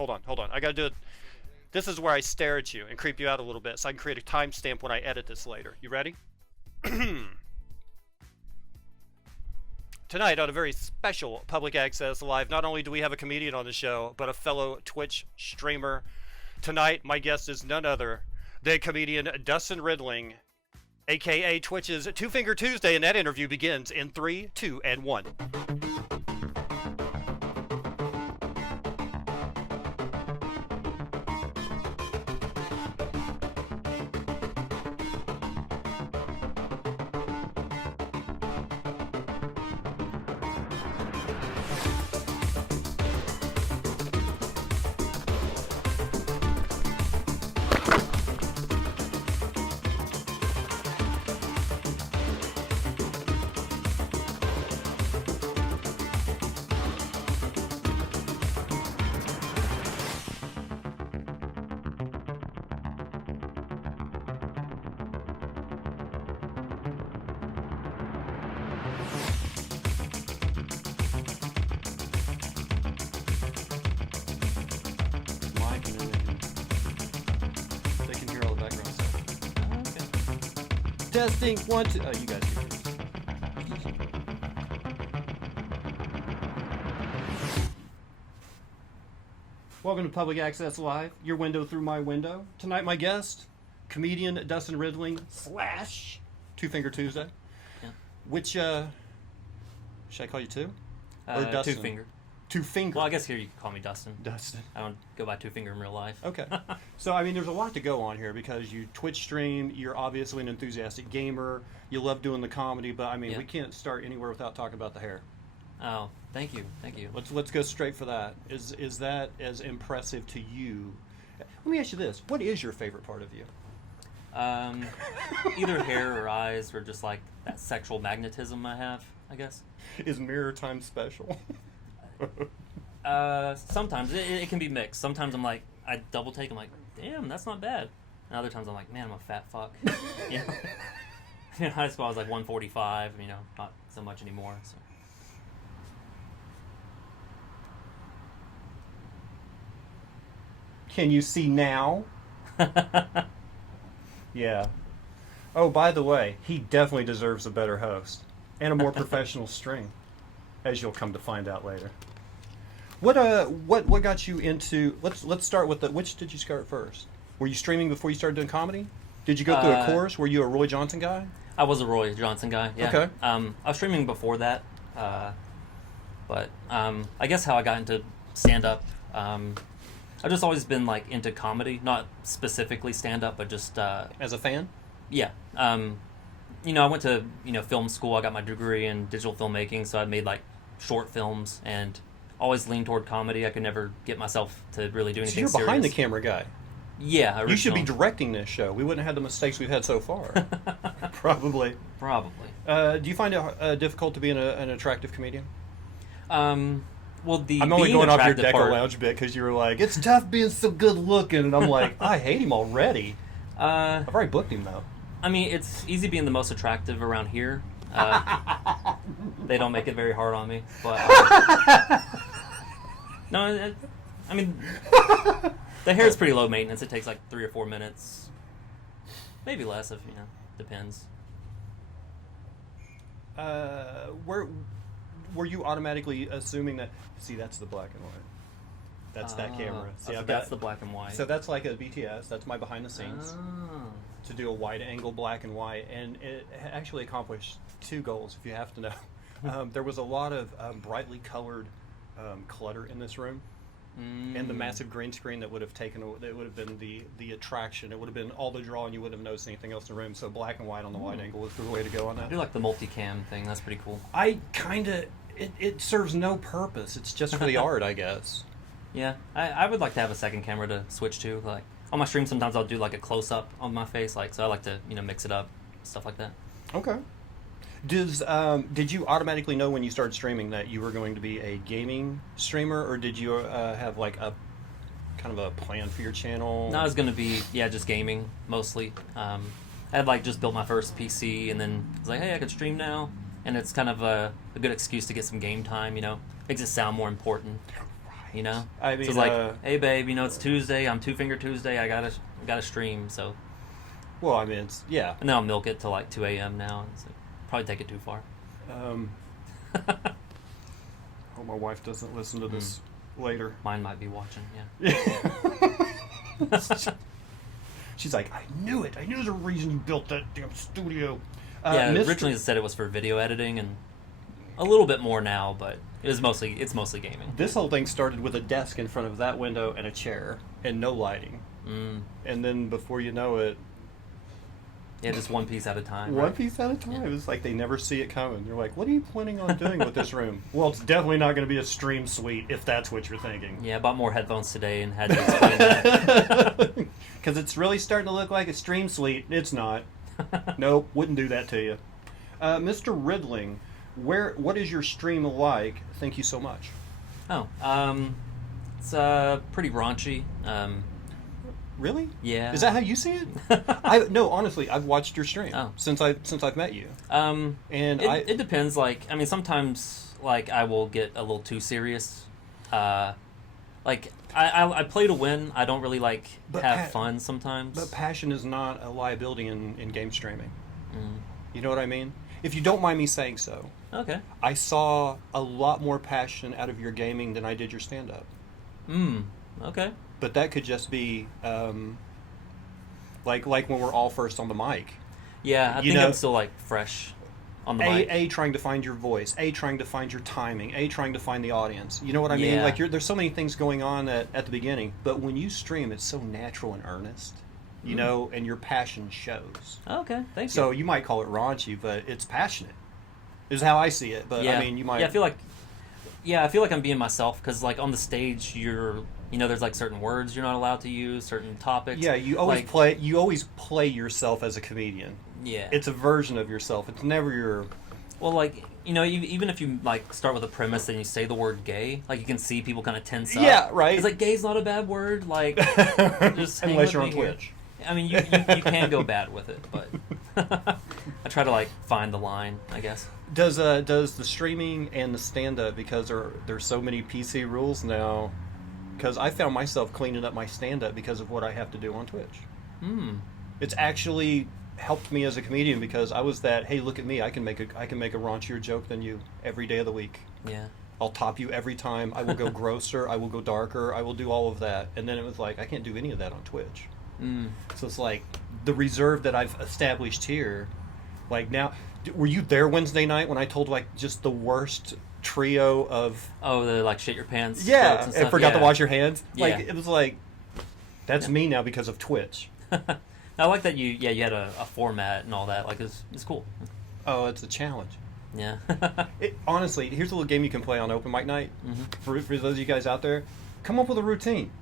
Hold on. I gotta do it. This is where I stare at you and creep you out a little bit so I can create a timestamp when I edit this later. You ready? Tonight on a very special Public Access Live, not only do we have a comedian on the show, but a fellow Twitch streamer. Tonight, my guest is none other than comedian Dustin Ridling, aka Twitch's Two Finger Tuesday, and that interview begins in 3, 2, and 1. Testing, 1, 2. Oh, you guys can do this. Welcome to Public Access Live, your window through my window. Tonight, my guest, comedian Dustin Ridling / Two Finger Tuesday. Yeah. Which, should I call you Two? Or Dustin? Two Finger. Two Finger. Well, I guess here you can call me Dustin. Dustin. I don't go by Two Finger in real life. Okay. So, I mean, there's a lot to go on here because you Twitch stream, you're obviously an enthusiastic gamer, you love doing the comedy, but, I mean, we can't start anywhere without talking about the hair. Oh, thank you. Thank you. Let's go straight for that. Is that as impressive to you? Let me ask you this. What is your favorite part of you? Either hair or eyes or just, like, that sexual magnetism I have, I guess. Is mirror time special? Sometimes it can be mixed. Sometimes I'm like, I double take. I'm like, damn, that's not bad. And other times I'm like, man, I'm a fat fuck. Yeah. In high school I was like 145. You know, not so much anymore. So. Can you see now? Yeah. Oh, by the way, he definitely deserves a better host and a more professional stream, as you'll come to find out later. What got you into? Let's start with which did you start first? Were you streaming before you started doing comedy? Did you go through a course? Were you a Roy Johnson guy? I was a Roy Johnson guy. Yeah. Okay. I was streaming before that, but I guess how I got into stand up. I've just always been like into comedy, not specifically stand up, but just as a fan. Yeah. You know, I went to film school. I got my degree in digital filmmaking, so I made like short films and always leaned toward comedy. I could never get myself to really do anything serious. So you're behind the camera guy. Yeah, original. You should be directing this show. We wouldn't have had the mistakes we've had so far. Probably. Do you find it difficult to be an attractive comedian? Well, I'm only going off your Deco Lounge bit because you were like, it's tough being so good looking, and I'm like, I hate him already. I've already booked him though. I mean, it's easy being the most attractive around here. They don't make it very hard on me, but no, I mean, the hair is pretty low maintenance. It takes like 3 or 4 minutes, maybe less if depends. Were you automatically assuming that? See, that's the black and white. That's that camera. See, that's the black and white. So that's like a BTS. That's my behind the scenes. To do a wide angle black and white, and it actually accomplished 2 goals, if you have to know. There was a lot of brightly colored clutter in this room, and the massive green screen that would have been the attraction. It would have been all the draw, and you wouldn't have noticed anything else in the room. So black and white on the wide angle was the way to go on that. I do like the multicam thing. That's pretty cool. It serves no purpose. It's just for the art, I guess. Yeah, I would like to have a second camera to switch to. Like on my stream, sometimes I'll do like a close up on my face, so I like to mix it up, stuff like that. Okay. Did you automatically know when you started streaming that you were going to be a gaming streamer, or did you have like a kind of a plan for your channel? No, I was gonna be just gaming mostly. I had like just built my first PC, and then I was like, hey, I could stream now, and it's kind of a good excuse to get some game time. Makes it sound more important. you know. I mean, so it's like, hey babe, you know, it's Tuesday. I'm Two Finger Tuesday. I gotta stream. So. Well, I mean, it's yeah. And then I'll milk it till like 2 a.m. now. So probably take it too far. Hope my wife doesn't listen to this later. Mine might be watching. Yeah. She's like, I knew it. I knew there's a reason you built that damn studio. Yeah, originally it said it was for video editing, and a little bit more now, but it's mostly gaming. This whole thing started with a desk in front of that window and a chair and no lighting. And then before you know it, yeah, just one piece at a time. One right? piece at a time. Yeah. It's like they never see it coming. They're like, what are you planning on doing with this room? Well, it's definitely not going to be a stream suite if that's what you're thinking. Yeah, I bought more headphones today and had to explain that. Because it's really starting to look like a stream suite. It's not. Nope, wouldn't do that to you. Mr. Ridling, what is your stream like? Thank you so much. Oh, it's pretty raunchy. Really? Yeah. Is that how you see it? No, honestly, I've watched your stream since I've met you. And it depends. Like, I mean, sometimes like I will get a little too serious. Like I play to win. I don't really like have fun sometimes. But passion is not a liability in game streaming. You know what I mean? If you don't mind me saying so. Okay. I saw a lot more passion out of your gaming than I did your stand-up. Okay. But that could just be like when we're all first on the mic. Yeah, I think I'm still like fresh on the mic. A, trying to find your voice. A, trying to find your timing. A, trying to find the audience. You know what I mean? Like there's so many things going on at the beginning. But when you stream, it's so natural and earnest. You know, and your passion shows. Okay, thank you. So you might call it raunchy, but it's passionate. Is how I see it. But I mean, you might. Yeah, I feel like I'm being myself because like on the stage, there's like certain words you're not allowed to use, certain topics. Yeah, you always play yourself as a comedian. Yeah, it's a version of yourself. It's never your. Well, like even if you like start with a premise and you say the word gay, like you can see people kind of tense up. Yeah, right. It's like gay's not a bad word. Like just unless you're on Twitch. I mean, you can go bad with it, but I try to like find the line, I guess. Does the streaming and the stand-up, because there's so many PC rules now, because I found myself cleaning up my stand-up because of what I have to do on Twitch. It's actually helped me as a comedian because I was that, hey, look at me, I can make a raunchier joke than you every day of the week. Yeah. I'll top you every time. I will go grosser. I will go darker. I will do all of that. And then it was like, I can't do any of that on Twitch. So it's like the reserve that I've established here. Like now, were you there Wednesday night when I told like just the worst trio of the like shit your pants? Yeah, and and forgot to wash your hands. Like Yeah. it was like that's me now because of Twitch. I like that you had a format and all that. Like it's cool. Oh, it's a challenge. Yeah. Honestly, here's a little game you can play on open mic night. For those of you guys out there, come up with a routine.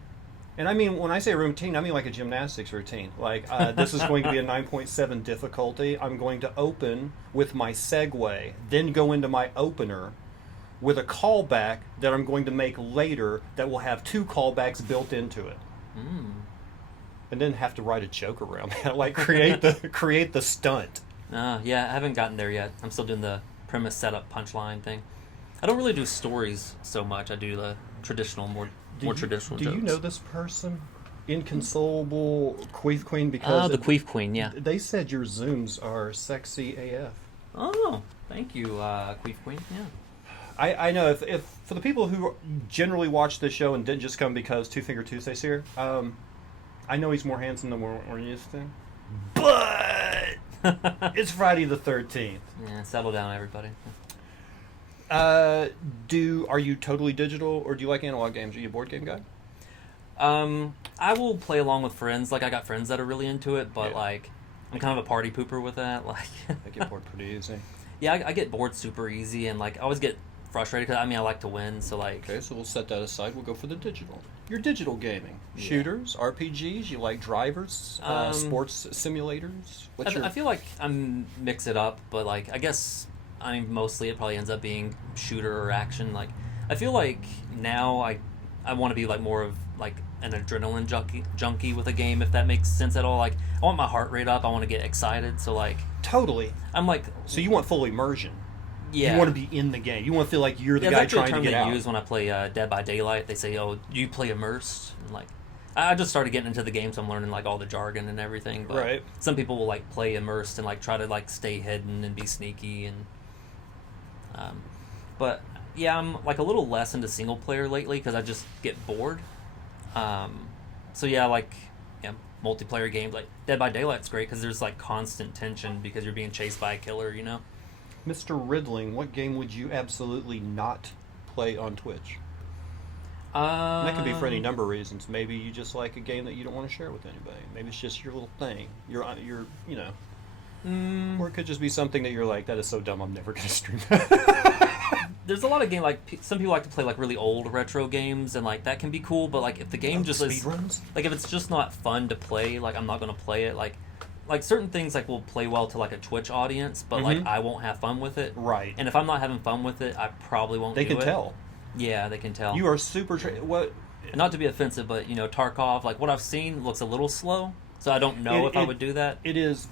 And I mean, when I say routine, I mean like a gymnastics routine. Like, this is going to be a 9.7 difficulty. I'm going to open with my segue, then go into my opener with a callback that I'm going to make later that will have 2 callbacks built into it. And then have to write a joke around that, like create the stunt. Yeah, I haven't gotten there yet. I'm still doing the premise, setup, punchline thing. I don't really do stories so much. I do the traditional, more traditional jokes. Do you know this person? Inconsolable Queef Queen? Because the Queef Queen, yeah. They said your Zooms are sexy AF. Oh, thank you, Queef Queen, yeah. I know if for the people who generally watch this show and didn't just come because Two Finger Tuesday's here, I know he's more handsome than we're used to. But it's Friday the 13th. Yeah, settle down, everybody. Are you totally digital or do you like analog games? Are you a board game guy? I will play along with friends. Like I got friends that are really into it, but like I'm kind of a party pooper with that. Like I get bored pretty easy. Yeah, I get bored super easy, and like I always get frustrated because I like to win. So like okay, so we'll set that aside. We'll go for the digital. Your digital gaming, shooters, RPGs. You like drivers, sports simulators. I feel like I'm mix it up, but like I guess mostly it probably ends up being shooter or action. Like I feel like now I want to be like more of like an adrenaline junkie with a game, if that makes sense at all. Like I want my heart rate up. I want to get excited. So like totally. I'm like, so you want full immersion. Yeah. You want to be in the game. You want to feel like you're the guy trying to get out. They use when I play Dead by Daylight. They say, "Oh, do you play immersed?" And like, I just started getting into the game, so I'm learning like all the jargon and everything. But right. Some people will like play immersed and like try to like stay hidden and be sneaky and. But yeah, I'm like a little less into single player lately because I just get bored. So yeah, like multiplayer games like Dead by Daylight's great because there's like constant tension because you're being chased by a killer, you know. Mr. Ridling, what game would you absolutely not play on Twitch? And that could be for any number of reasons. Maybe you just like a game that you don't want to share with anybody. Maybe it's just your little thing. You're you know. Or it could just be something that you're like, that is so dumb, I'm never going to stream that. There's a lot of games, like, some people like to play, like, really old retro games, and, like, that can be cool, but, like, if the game just is... Speedruns? Like, if it's just not fun to play, like, I'm not going to play it. Like, certain things, like, will play well to, like, a Twitch audience, but, like, I won't have fun with it. Right. And if I'm not having fun with it, I probably won't do it. They can tell. Yeah, they can tell. You are super... what? And not to be offensive, but, you know, Tarkov, like, what I've seen looks a little slow, so I don't know if I would do that. It is...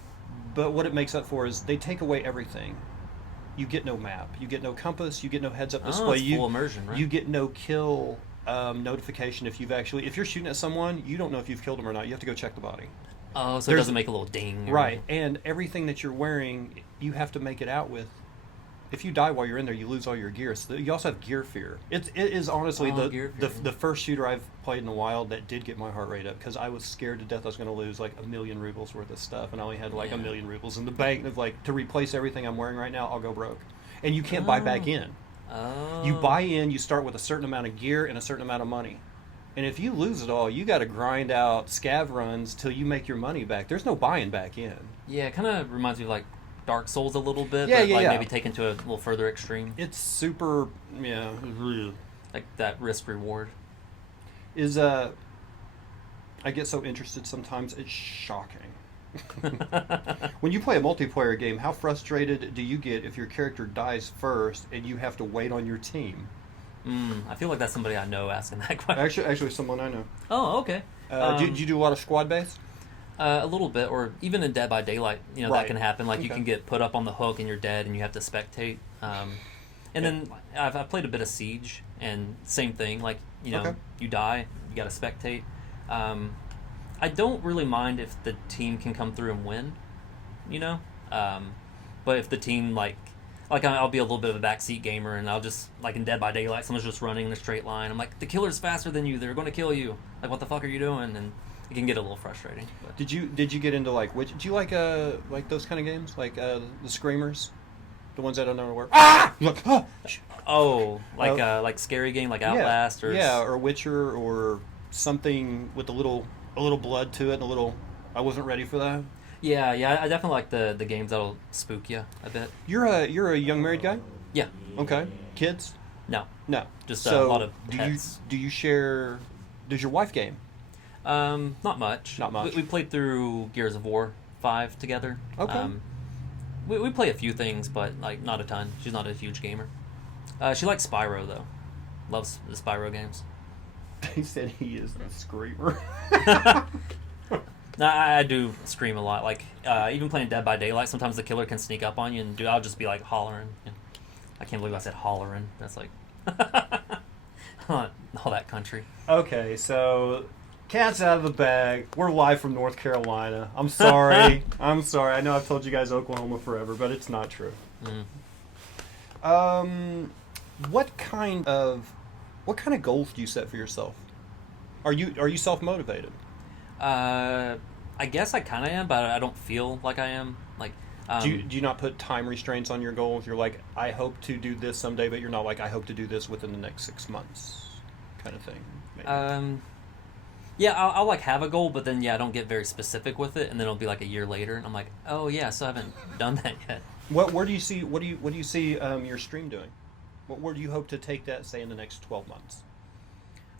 But what it makes up for is they take away everything. You get no map. You get no compass. You get no heads-up display. It's full immersion, right? You get no kill notification if you're shooting at someone, you don't know if you've killed them or not. You have to go check the body. Oh, so it doesn't make a little ding. Right, and everything that you're wearing, you have to make it out with. If you die while you're in there, you lose all your gear. So you also have gear fear. It is honestly the first shooter I've played in a while that did get my heart rate up because I was scared to death I was going to lose like 1,000,000 rubles worth of stuff, and I only had like 1,000,000 rubles in the bank. And like, to replace everything I'm wearing right now, I'll go broke, and you can't buy back in. Oh. You buy in, you start with a certain amount of gear and a certain amount of money. And if you lose it all, you got to grind out scav runs till you make your money back. There's no buying back in. Yeah, it kind of reminds me of like Dark Souls a little bit, but maybe taken to a little further extreme. It's super, like that risk reward. I get so interested sometimes, it's shocking. When you play a multiplayer game, how frustrated do you get if your character dies first and you have to wait on your team? I feel like that's somebody I know asking that question. Actually, someone I know. Oh, okay. Do you do a lot of squad base? A little bit, or even in Dead by Daylight, you know, that can happen. Like, you can get put up on the hook and you're dead and you have to spectate. And then I've played a bit of Siege, and same thing. Like, you know, you die, you got to spectate. I don't really mind if the team can come through and win, you know? But if the team, like I'll be a little bit of a backseat gamer, and I'll just, like in Dead by Daylight, someone's just running in a straight line. I'm like, the killer's faster than you. They're going to kill you. Like, what the fuck are you doing? And it can get a little frustrating. But. Did you get into do you like those kind of games, like the screamers, the ones that don't know where? Like scary game, like Outlast, or Witcher, or something with a little blood to it, and a little. I wasn't ready for that. Yeah, I definitely like the games that'll spook you a bit. You're a young married guy? Yeah. Okay. Kids? No. Just so a lot of pets. Do you share? Does your wife game? Not much. Not much. We played through Gears of War 5 together. Okay. We play a few things, but like not a ton. She's not a huge gamer. She likes Spyro though. Loves the Spyro games. He said he is a screamer. No, I do scream a lot. Like, even playing Dead by Daylight, sometimes the killer can sneak up on you, and I'll just be like hollering. Yeah. I can't believe I said hollering. That's like all that country. Okay, so cat's out of the bag. We're live from North Carolina. I'm sorry. I'm sorry. I know I've told you guys Oklahoma forever, but it's not true. What kind of goals do you set for yourself? Are you self-motivated? I guess I kind of am, but I don't feel like I am. Like, do you not put time restraints on your goals? You're like, I hope to do this someday, but you're not like, I hope to do this within the next 6 months, kind of thing. Maybe. Yeah, I'll like have a goal, but then I don't get very specific with it, and then it'll be like a year later, and I'm like, oh yeah, so I haven't done that yet. What do you see your stream doing? Where do you hope to take that, say, in the next 12 months?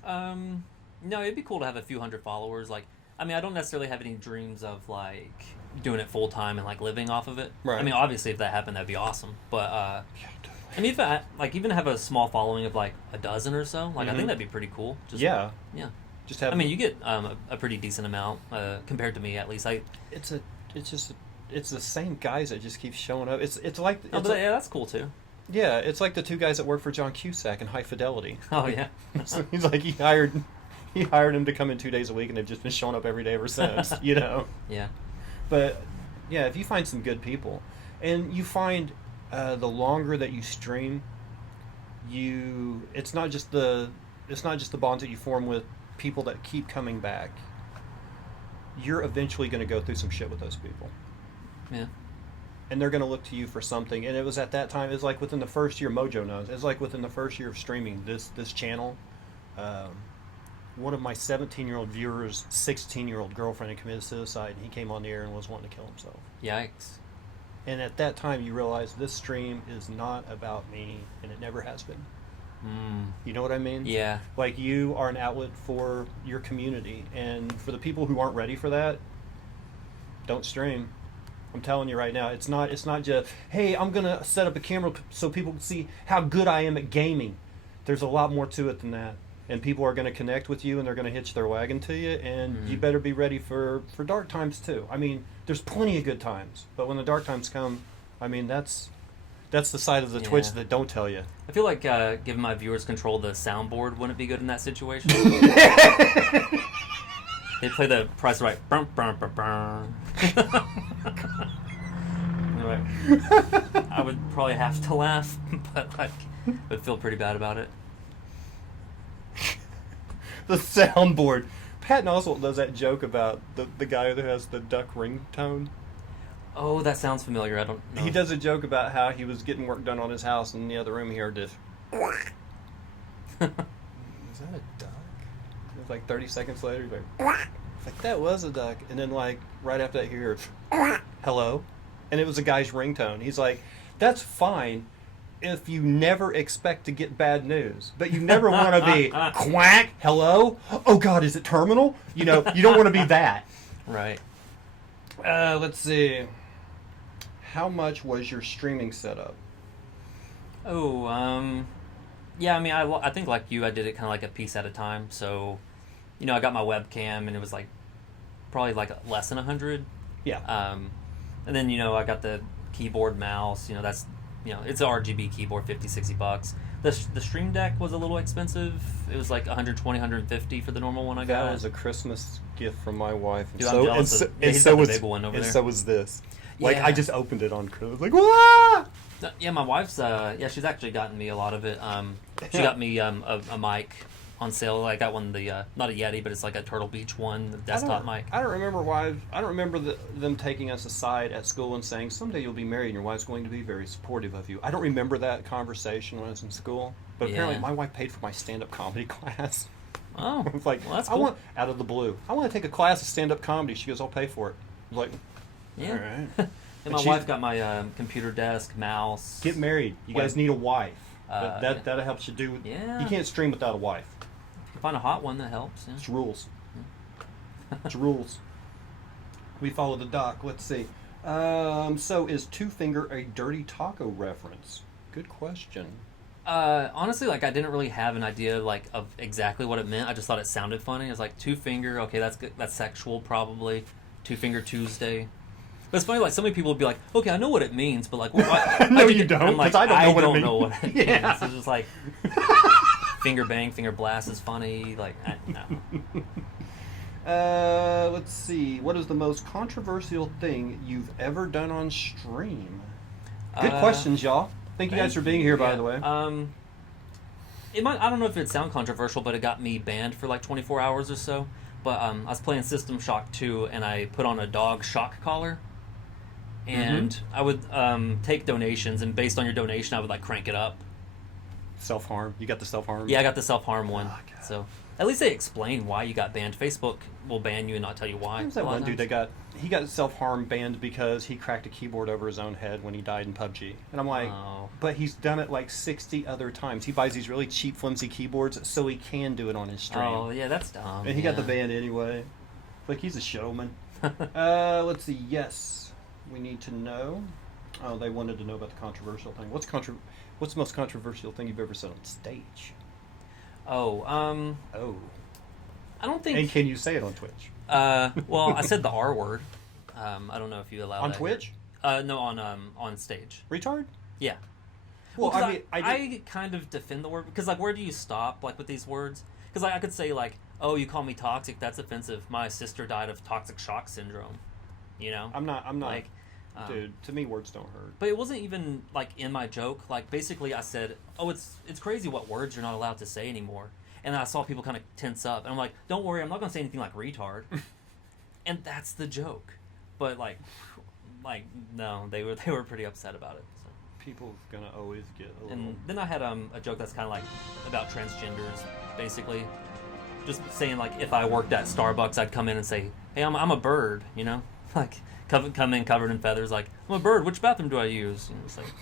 No, it'd be cool to have a few hundred followers. Like, I mean, I don't necessarily have any dreams of like doing it full time and like living off of it. Right. I mean, obviously, if that happened, that'd be awesome. But I mean, if I even have a small following of like a dozen or so, like I think that'd be pretty cool. Just, yeah. Just have. I mean, you get a pretty decent amount compared to me, at least. It's the same guys that just keep showing up. It's like. Yeah, that's cool too. Yeah, it's like the two guys that work for John Cusack in High Fidelity. Oh yeah. So he's like he hired him to come in 2 days a week, and they've just been showing up every day ever since. Yeah. But yeah, if you find some good people, and you find the longer that you stream, it's not just the bonds that you form with people that keep coming back. You're eventually going to go through some shit with those people. Yeah. And they're going to look to you for something. And it was at that time, it was like within the first year, Mojo knows, it was like within the first year of streaming this channel, one of my 17-year-old viewers' 16-year-old girlfriend had committed suicide, and he came on the air and was wanting to kill himself. Yikes. And at that time, you realize this stream is not about me, and it never has been. You know what I mean? Yeah. Like, you are an outlet for your community, and for the people who aren't ready for that, don't stream. I'm telling you right now, it's not just, hey, I'm gonna set up a camera so people can see how good I am at gaming. There's a lot more to it than that, and people are gonna connect with you, and they're gonna hitch their wagon to you, and you better be ready for dark times too. I mean, there's plenty of good times, but when the dark times come, I mean, that's the side of the Twitch that don't tell you. I feel like giving my viewers control of the soundboard wouldn't be good in that situation. They play the Price Right. Anyway, I would probably have to laugh, but like, would feel pretty bad about it. The soundboard. Patton Oswalt does that joke about the guy who has the duck ringtone. Oh, that sounds familiar. I don't know. He does a joke about how he was getting work done on his house, and in the other room he heard this. Is that a duck? It was like 30 seconds later, he's like, it's like, that was a duck. And then, like, right after that, he heard, hello? And it was a guy's ringtone. He's like, that's fine if you never expect to get bad news, but you never want to be, quack, hello? Oh, God, is it terminal? You know, you don't want to be that. Right. Let's see. How much was your streaming setup? Oh, yeah, I mean, I think like you, I did it kind of like a piece at a time. So, you know, I got my webcam, and it was like probably like less than 100. Yeah. And then, you know, I got the keyboard, mouse. You know, that's, you know, it's an RGB keyboard, $50-$60. The Stream Deck was a little expensive. It was like $120, $150 for the normal one I got. That was a Christmas gift from my wife. Dude, I'm jealous of, he's got the big one over there. So was this. Like, Yeah. I just opened it on Christmas. Like, wah! Yeah, my wife's, she's actually gotten me a lot of it. She got me a mic on sale. I got one, not a Yeti, but it's like a Turtle Beach one, the desktop mic. I don't remember them taking us aside at school and saying, someday you'll be married and your wife's going to be very supportive of you. I don't remember that conversation when I was in school. But apparently my wife paid for my stand-up comedy class. Oh, I was like, well, that's cool. Out of the blue, I want to take a class of stand-up comedy. She goes, I'll pay for it. I was like, yeah. all right. And my wife got my computer desk, mouse. Get married. You guys need a wife. That helps you do. Yeah. You can't stream without a wife. Find a hot one that helps. Yeah. It's rules. It's rules. We follow the doc. Let's see. So is Two Finger a Dirty Taco reference? Good question. Honestly, like I didn't really have an idea like of exactly what it meant. I just thought it sounded funny. I was like, Two Finger. Okay, that's good. That's sexual probably. Two Finger Tuesday. But it's funny, like, so many people would be like, okay, I know what it means, but, like, no, you don't, I'm like, because I don't know what it means. Yeah. So it's just like, finger bang, finger blast is funny. Like, no. Let's see. What is the most controversial thing you've ever done on stream? Good questions, y'all. Thank you guys for being here, by the way. It might, I don't know if it'd sound controversial, but it got me banned for, like, 24 hours or so. But I was playing System Shock 2, and I put on a dog shock collar. And I would take donations, and based on your donation, I would like crank it up. Self-harm. You got the self-harm? Yeah, I got the self-harm one. Oh, so at least they explain why you got banned. Facebook will ban you and not tell you why. There's that one dude that got self-harm banned because he cracked a keyboard over his own head when he died in PUBG. And I'm like, but he's done it like 60 other times. He buys these really cheap, flimsy keyboards so he can do it on his stream. Oh, yeah, that's dumb. And he got the ban anyway. Like, he's a showman. Let's see. Yes. We need to know. Oh, they wanted to know about the controversial thing. What's the most controversial thing you've ever said on stage? Oh. I don't think. And can you say it on Twitch? Well, I said the R word. I don't know if you allow on that Twitch. No, on stage. Retard. Yeah. Well, 'cause I mean, I kind of defend the word because, like, where do you stop, like, with these words? Because, like, I could say, like, oh, you call me toxic, that's offensive. My sister died of toxic shock syndrome. You know? I'm not. Like, Dude, to me, words don't hurt. But it wasn't even, like, in my joke. Like, basically, I said, oh, it's crazy what words you're not allowed to say anymore. And I saw people kind of tense up. And I'm like, don't worry, I'm not going to say anything like retard. And that's the joke. But, like, no, they were pretty upset about it. So. People gonna always get a little... And then I had a joke that's kind of like about transgenders, basically. Just saying, like, if I worked at Starbucks, I'd come in and say, hey, I'm a bird, you know? Like, come in covered in feathers, like, I'm a bird, which bathroom do I use? You know, it's like,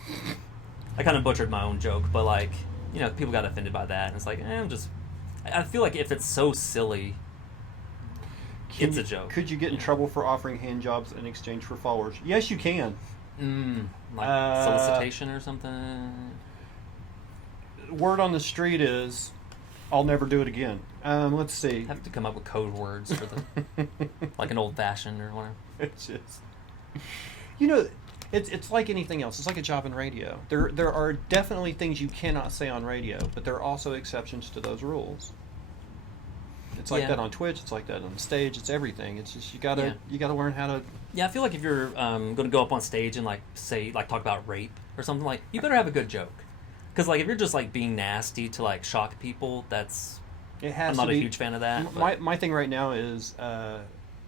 I kind of butchered my own joke, but, like, you know, people got offended by that, and it's like, I feel like if it's so silly, it's a joke. Could you get in trouble for offering hand jobs in exchange for followers? Yes, you can. Like solicitation or something? Word on the street is, I'll never do it again. Let's see. I have to come up with code words for the, like an old-fashioned or whatever. It's just, you know, it's like anything else. It's like a job in radio. There are definitely things you cannot say on radio, but there are also exceptions to those rules. It's like that on Twitch. It's like that on stage. It's everything. It's just you gotta learn how to. Yeah, I feel like if you're going to go up on stage and talk about rape or something, like, you better have a good joke. Because, like, if you're just, like, being nasty to, like, shock people, I'm not a huge fan of that. My thing right now is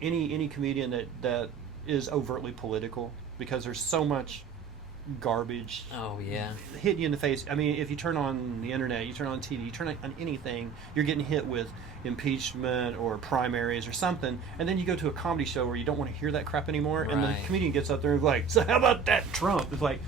any comedian that is overtly political, because there's so much garbage. Oh, yeah. Hitting you in the face. I mean, if you turn on the internet, you turn on TV, you turn on anything, you're getting hit with impeachment or primaries or something, and then you go to a comedy show where you don't want to hear that crap anymore, and the comedian gets up there and is like, so how about that Trump? It's like,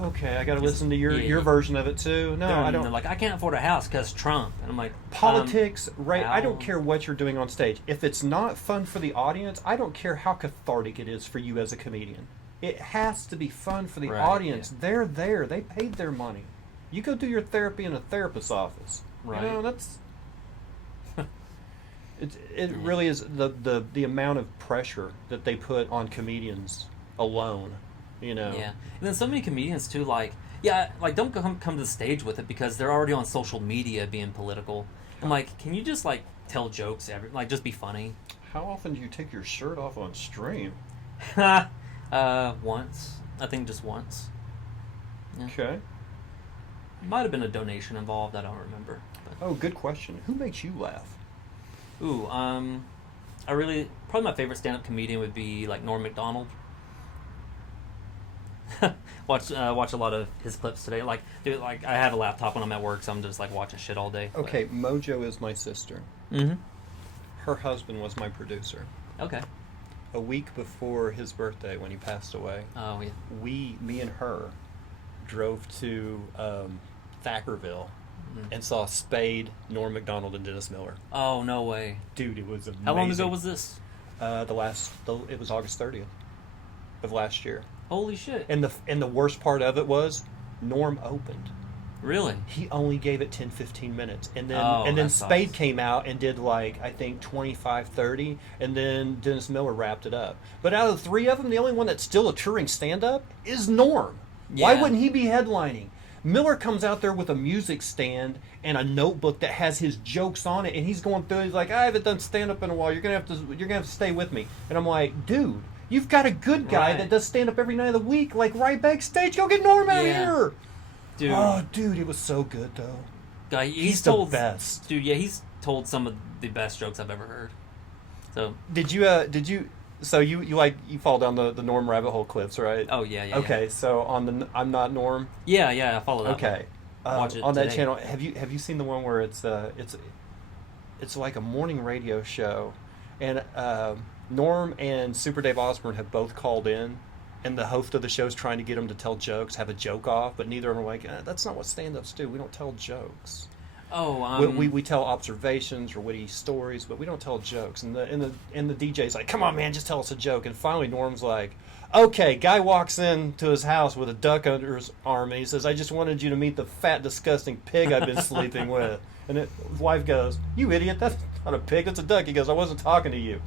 okay, I got to listen to your version of it too. No, I don't. They're like, I can't afford a house because Trump. And I'm like, politics, right? I don't care what you're doing on stage. If it's not fun for the audience, I don't care how cathartic it is for you as a comedian. It has to be fun for the audience. Yeah. They're there. They paid their money. You go do your therapy in a therapist's office. Right. You know, that's... It really is the amount of pressure that they put on comedians alone, you know. Yeah. And then so many comedians too, like don't come to the stage with it because they're already on social media being political. I'm like, can you just like tell jokes just be funny? How often do you take your shirt off on stream? Once. I think just once. Yeah. Okay. Might have been a donation involved, I don't remember. But. Oh, good question. Who makes you laugh? Ooh, probably my favorite stand-up comedian would be like Norm Macdonald. watch a lot of his clips today. Like, dude, like I have a laptop when I'm at work, so I'm just like watching shit all day. Okay, but. Mojo is my sister. Mm-hmm. Her husband was my producer. Okay. A week before his birthday, when he passed away. Oh yeah. Me and her, drove to Thackerville. And saw Spade, Norm Macdonald, and Dennis Miller. Oh, no way. Dude, it was amazing. How long ago was this? It was August 30th of last year. Holy shit. And the worst part of it was Norm opened. Really? He only gave it 10-15 minutes. And then Spade sucks. Came out and did like, I think 25-30, and then Dennis Miller wrapped it up. But out of the three of them, the only one that's still a touring stand-up is Norm. Yeah. Why wouldn't he be headlining? Miller comes out there with a music stand and a notebook that has his jokes on it, and he's going through it. He's like, I haven't done stand-up in a while. You're gonna have to stay with me. And I'm like, dude, you've got a good guy that does stand-up every night of the week, like right backstage. Go get Norm out of here. Dude. Oh, dude, it was so good though. Guy, he's the best. Dude, yeah, he's told some of the best jokes I've ever heard. So did you? So you fall down the Norm rabbit hole clips, right? Oh yeah. Okay, so on the I'm Not Norm. Yeah, I follow that. Okay, watch it on today. That channel. Have you seen the one where it's like a morning radio show, and Norm and Super Dave Osborne have both called in, and the host of the show is trying to get them to tell jokes, have a joke off, but neither of them are like, that's not what stand-ups do. We don't tell jokes. Oh, we tell observations or witty stories, but we don't tell jokes. And the DJ's like, come on, man, just tell us a joke. And finally, Norm's like, okay. Guy walks into his house with a duck under his arm, and he says, I just wanted you to meet the fat, disgusting pig I've been sleeping with. And his wife goes, you idiot, that's not a pig, that's a duck. He goes, I wasn't talking to you.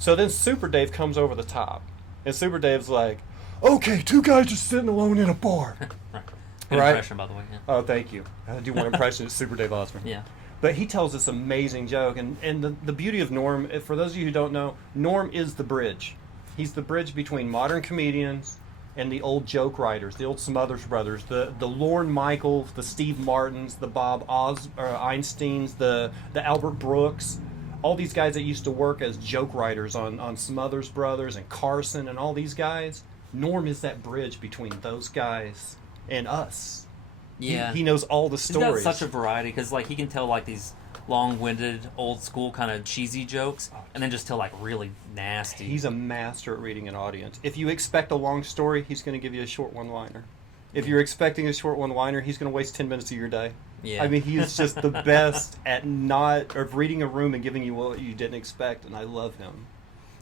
So then Super Dave comes over the top, and Super Dave's like, Okay, two guys just sitting alone in a bar. Right. Good Right? impression, by the way. Yeah. Oh, thank you. I do one impression. It's Super Dave Osmond. Yeah. But he tells this amazing joke, and the beauty of Norm, for those of you who don't know, Norm is the bridge. He's the bridge between modern comedians and the old joke writers, the old Smothers Brothers, the Lorne Michaels, the Steve Martins, the Bob Einsteins, the Albert Brooks, all these guys that used to work as joke writers on Smothers Brothers and Carson and all these guys. Norm is that bridge between those guys and us. Yeah. He knows all the stories. He's got such a variety because like he can tell like these long-winded, old school kind of cheesy jokes, and then just tell like really nasty. He's a master at reading an audience. If you expect a long story, he's going to give you a short one-liner. If you're expecting a short one-liner, he's going to waste 10 minutes of your day. Yeah. I mean, he is just the best at of reading a room and giving you what you didn't expect, and I love him.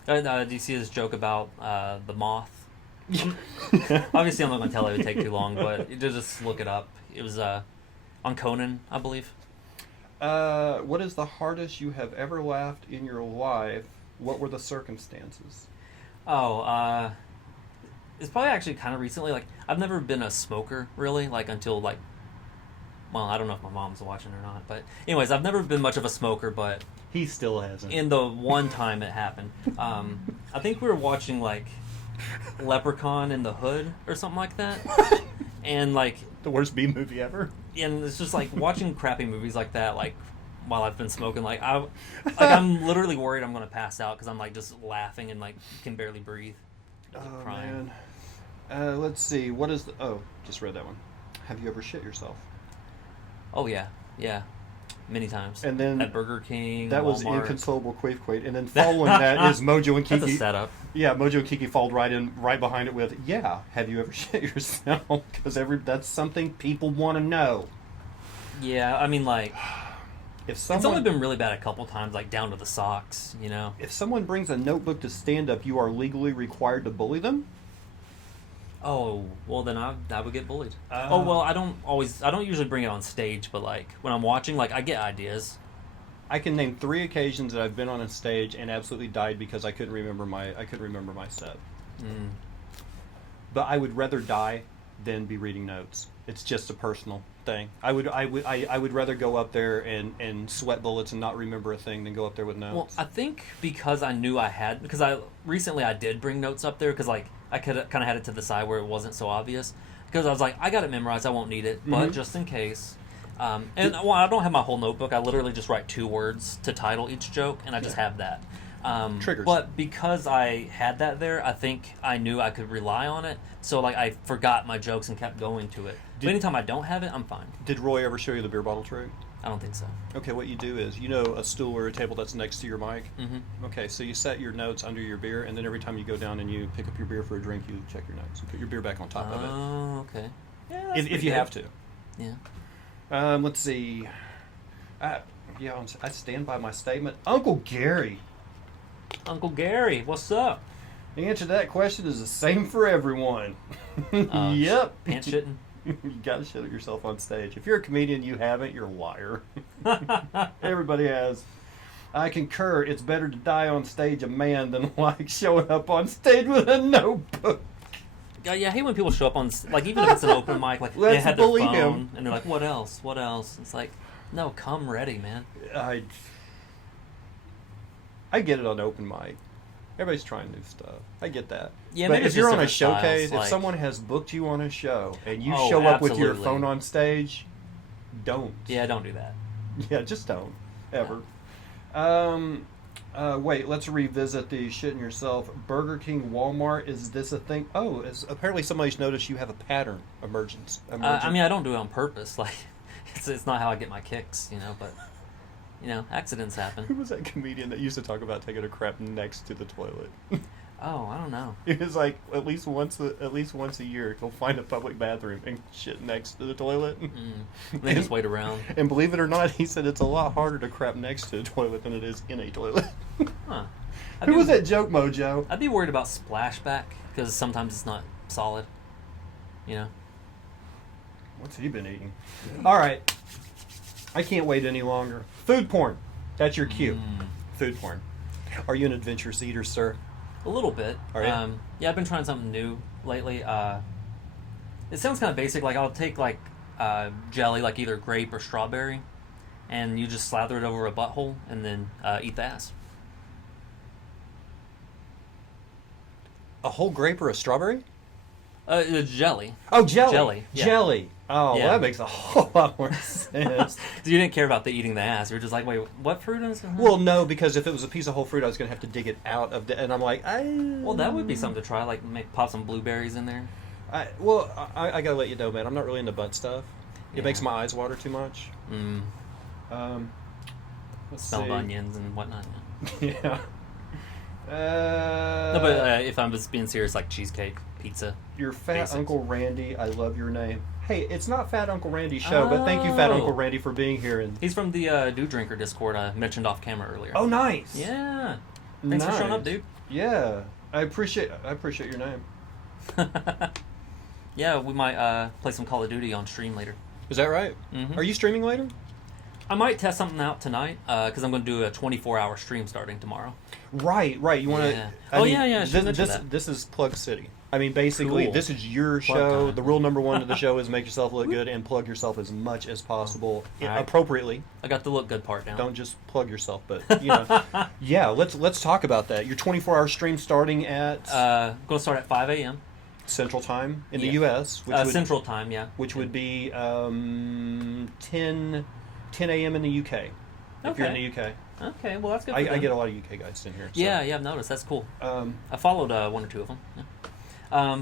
Do you see his joke about the moth? Obviously, I'm not going to tell it. It would take too long, but just look it up. It was on Conan, I believe. What is the hardest you have ever laughed in your life? What were the circumstances? Oh, it's probably actually kind of recently. Like, I've never been a smoker, really, like, until, like, well, I don't know if my mom's watching or not, but anyways, I've never been much of a smoker, but he still hasn't. In the one time it happened, I think we were watching, like, Leprechaun in the Hood or something like that, and, like... The worst B movie ever? And it's just, like, watching crappy movies like that, like, while I've been smoking, I'm literally worried I'm going to pass out because I'm, like, just laughing and, like, can barely breathe. Crying. Man. Let's see. What is the... Oh, just read that one. Have you ever shit yourself? Oh, yeah. Yeah. Many times. And then... At Burger King, That Walmart. was Inconsolable Quafe. And then following that is Mojo and Kiki. That's a setup. Yeah, Mojo and Kiki followed right behind it with, yeah, have you ever shit yourself? Because that's something people want to know. Yeah, I mean, like... It's only been really bad a couple times, like down to the socks, you know? If someone brings a notebook to stand-up, you are legally required to bully them? Oh, well then I would get bullied. Oh, well, I don't usually bring it on stage, but like when I'm watching, like I get ideas. I can name 3 occasions that I've been on a stage and absolutely died because I couldn't remember my set. Mm. But I would rather die than be reading notes. It's just a personal thing. I would rather go up there and sweat bullets and not remember a thing than go up there with notes. Well, I think because I knew because I did bring notes up there because like I kind of had it to the side where it wasn't so obvious because I was like, I got it memorized, I won't need it, but just in case. I don't have my whole notebook. I literally just write 2 words to title each joke, and I just have that. Triggers. But because I had that there, I think I knew I could rely on it. So like I forgot my jokes and kept going to it. But anytime I don't have it, I'm fine. Did Roy ever show you the beer bottle trick? I don't think so. Okay, what you do is, a stool or a table that's next to your mic? Mm-hmm. Okay, so you set your notes under your beer, and then every time you go down and you pick up your beer for a drink, you check your notes. You put your beer back on top of it. Oh, okay. Yeah, If you have to. Yeah. Let's see. I stand by my statement. Uncle Gary. Uncle Gary, what's up? The answer to that question is the same for everyone. Yep. Pants shitting? You gotta shit at yourself on stage. If you're a comedian, you haven't, you're a liar. Everybody has. I concur. It's better to die on stage a man than like showing up on stage with a notebook. Yeah, I hate when people show up on, like, even if it's an open mic, like, they had their phone, and they're like, what else? What else? It's like, no, come ready, man. I get it on open mic. Everybody's trying new stuff. I get that. Yeah, but if you're on a showcase, styles, if someone has booked you on a show, and you Oh, show up with your absolutely. phone on stage, don't. Yeah, don't do that. Yeah, just don't. Ever. Wait, let's revisit the shitting yourself. Burger King, Walmart, is this a thing? Oh, apparently somebody's noticed you have a pattern emergence. I mean, I don't do it on purpose. Like, it's not how I get my kicks, but, accidents happen. Who was that comedian that used to talk about taking a crap next to the toilet? Oh, I don't know. It was like at least once a year he'll find a public bathroom and shit next to the toilet. They just wait around. And believe it or not, he said it's a lot harder to crap next to a toilet than it is in a toilet. Huh. Who was that joke, Mojo? I'd be worried about splashback because sometimes it's not solid. What's he been eating? All right. I can't wait any longer. Food porn. That's your cue. Food porn. Are you an adventurous eater, sir? A little bit. Are you? Yeah, I've been trying something new lately. It sounds kind of basic. Like I'll take like jelly, like either grape or strawberry, and you just slather it over a butthole and then eat the ass. A whole grape or a strawberry? Jelly. Oh, jelly. Jelly. Yeah. Jelly. Oh, Yeah. well, that makes a whole lot more sense. So you didn't care about the eating the ass. You were just like, wait, what fruit is it? Well, no, because if it was a piece of whole fruit, I was going to have to dig it out of the... And I'm like, Well, that would be something to try. Like, pop some blueberries in there. I got to let you know, man, I'm not really into butt stuff. It makes my eyes water too much. Let's Smell see. of onions and whatnot. Yeah. No, but if I'm just being serious, like cheesecake, pizza. Your fat basics. Uncle Randy, I love your name. Hey, it's not Fat Uncle Randy's show, but thank you, Fat Uncle Oh. Randy, for being here. And He's from the Dew Drinker Discord I mentioned off camera earlier. oh, nice. Yeah. Thanks for showing up, dude. Yeah, I appreciate your name. Yeah, we might play some Call of Duty on stream later. Is that right? Mhm. Are you streaming later? I might test something out tonight because I'm going to do a 24-hour stream starting tomorrow. Right. You want to? Yeah. I should mention that. This is Plug City. I mean, basically, Cool. this is your Plug show. time. The rule number one of the show is make yourself look good and plug yourself as much as possible, Alright. appropriately. I got the look good part down. Don't just plug yourself, but you know, yeah. Let's talk about that. Your 24-hour stream starting at Going to start at 5 a.m. Central Time in the Yeah. U.S., which would, Central Time, yeah. which would be 10 a.m. in the U.K. If you're in the U.K. Okay, well, that's good for I them. get a lot of U.K. guys in here. So. Yeah, I've noticed. That's cool. I followed one or two of them. Yeah.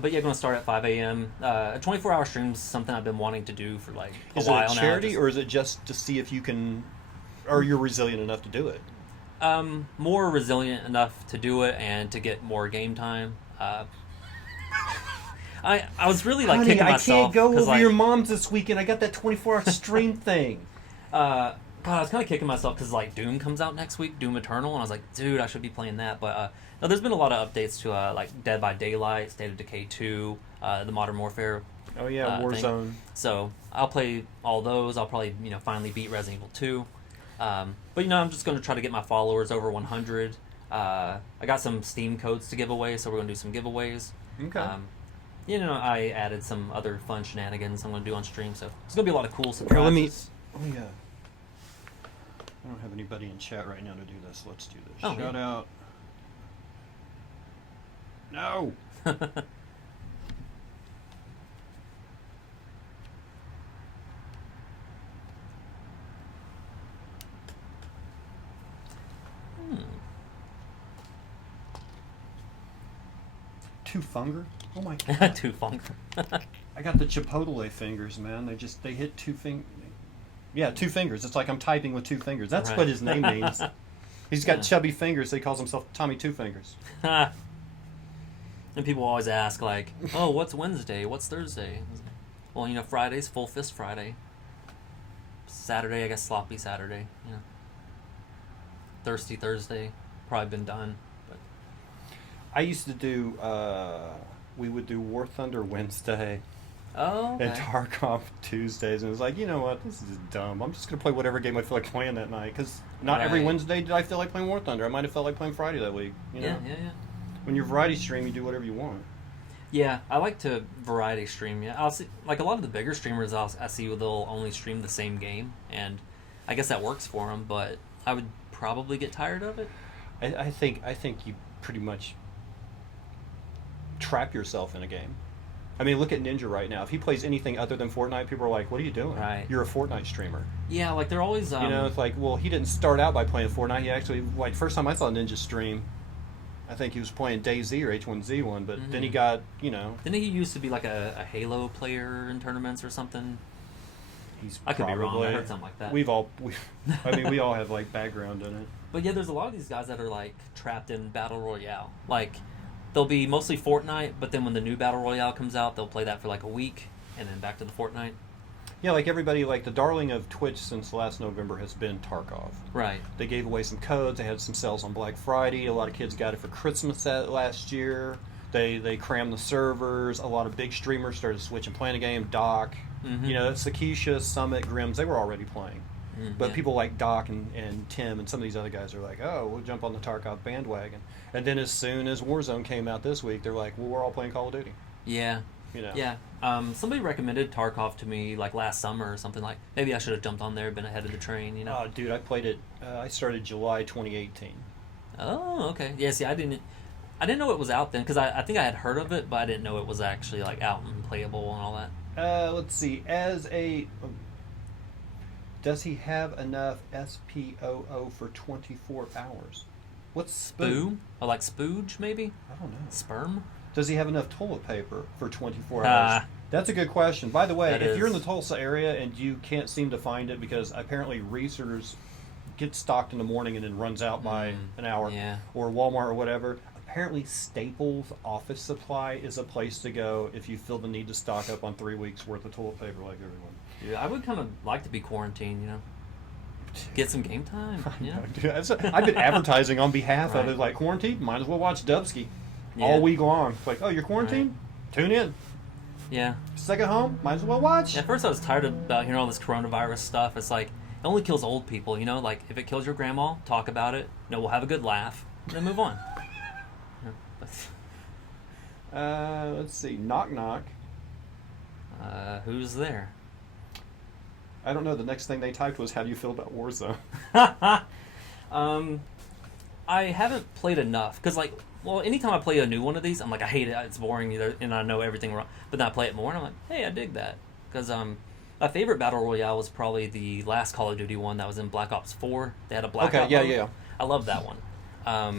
But yeah, going to start at 5 a.m. A 24-hour stream is something I've been wanting to do for like a Is while it now. a charity, or is it just to see if you can, or you're resilient enough to do it? More resilient enough to do it and to get more game time. I was really like Honey, kicking I myself. can't go 'cause, over like, your mom's this weekend. I got that 24-hour stream thing. God, I was kind of kicking myself because like Doom comes out next week, Doom Eternal, and I was like, dude, I should be playing that. But no, there's been a lot of updates to like Dead by Daylight, State of Decay 2, the Modern Warfare. Oh yeah, thing. Warzone. So I'll play all those. I'll probably finally beat Resident Evil 2. But I'm just going to try to get my followers over 100. I got some Steam codes to give away, so we're going to do some giveaways. Okay. I added some other fun shenanigans I'm going to do on stream, so it's going to be a lot of cool surprises. Here, let me. Oh yeah. I don't have anybody in chat right now to do this. Let's do this. Oh, Shout yeah. out. No. Two Funger? Oh my god. Too fun. I got the Chipotle fingers, man. They hit two fingers. Yeah, 2 fingers. It's like I'm typing with 2 fingers. That's Right. what his name means. He's got Yeah. chubby fingers, so he calls himself Tommy Two Fingers. And people always ask, like, oh, what's Wednesday? What's Thursday? Well, Friday's Full Fist Friday. Saturday, I guess Sloppy Saturday. Thirsty Thursday. Probably been done. But I used to do, we would do War Thunder Wednesday oh, okay. and Tarkov Tuesdays, and it was like, you know what, this is dumb. I'm just going to play whatever game I feel like playing that night, because not every Right. Wednesday did I feel like playing War Thunder. I might have felt like playing Friday that week. You know? Yeah. When you're variety stream, you do whatever you want. Yeah, I like to variety stream. Yeah, I'll see, like a lot of the bigger streamers I see they'll only stream the same game, and I guess that works for them. But I would probably get tired of it. I think you pretty much trap yourself in a game. I mean, look at Ninja right now. If he plays anything other than Fortnite, people are like, "What are you doing? Right. You're a Fortnite streamer." Yeah, like they're always. It's like, well, he didn't start out by playing Fortnite. He actually, like, first time I saw Ninja stream, I think he was playing DayZ or H1Z1, but then he got, Didn't he used to be like a Halo player in tournaments or something? he's I could be wrong. I probably- heard something like that. we all have like background in it. But yeah, there's a lot of these guys that are like trapped in Battle Royale. Like, they'll be mostly Fortnite, but then when the new Battle Royale comes out, they'll play that for like a week, and then back to the Fortnite. Yeah, like everybody, like the darling of Twitch since last November has been Tarkov. Right. They gave away some codes. They had some sales on Black Friday. A lot of kids got it for Christmas last year. They crammed the servers. A lot of big streamers started switching, playing a game. Doc, Sakisha, Summit, Grims, they were already playing. But people like Doc and Tim and some of these other guys are like, oh, we'll jump on the Tarkov bandwagon. And then as soon as Warzone came out this week, they're like, well, we're all playing Call of Duty. Yeah. You know. Yeah. Somebody recommended Tarkov to me like last summer or something. Like maybe I should have jumped on there, been ahead of the train. You know. Oh, dude, I played it. I started July 2018. Oh, okay. Yeah. See, I didn't know it was out then because I think I had heard of it, but I didn't know it was actually like out and playable and all that. Let's see. Does he have enough SPOO for 24 hours? What's Spoo? Or like spooge maybe? I don't know. Sperm? Does he have enough toilet paper for 24 hours? That's a good question. By the way, if you're in the Tulsa area and you can't seem to find it because apparently Reese's gets stocked in the morning and then runs out by an hour, or Walmart or whatever, apparently Staples office supply is a place to go if you feel the need to stock up on 3 weeks worth of toilet paper like everyone. Yeah, I would kind of like to be quarantined, you know. Get some game time. Yeah. I've been advertising on behalf of it, like quarantine, might as well watch Dubsky all week long. It's like, oh, you're quarantined? Tune in. Yeah. Stuck at home? Might as well watch. Yeah, at first I was tired about hearing all this coronavirus stuff. It's like, it only kills old people, you know? Like, if it kills your grandma, talk about it. No, we'll have a good laugh, and then move on. Let's see. Knock, knock. Who's there? I don't know. The next thing they typed was, how do you feel about Warzone? I haven't played enough. Because, like, well, anytime I play a new one of these, I'm like, I hate it. It's boring, and I know everything wrong. But then I play it more, and I'm like, hey, I dig that. Because my favorite Battle Royale was probably the last Call of Duty one that was in Black Ops 4. They had a Blackout mode. Yeah. I love that one. I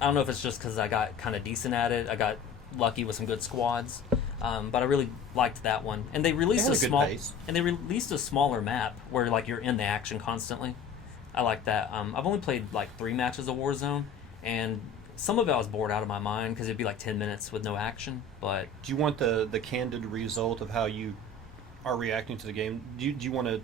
don't know if it's just because I got kind of decent at it. I got lucky with some good squads. But I really liked that one. And they released a smaller map where like you're in the action constantly. I like that. I've only played like 3 matches of Warzone, and some of it I was bored out of my mind because it'd be like 10 minutes with no action. But do you want the candid result of how you are reacting to the game? Do you want to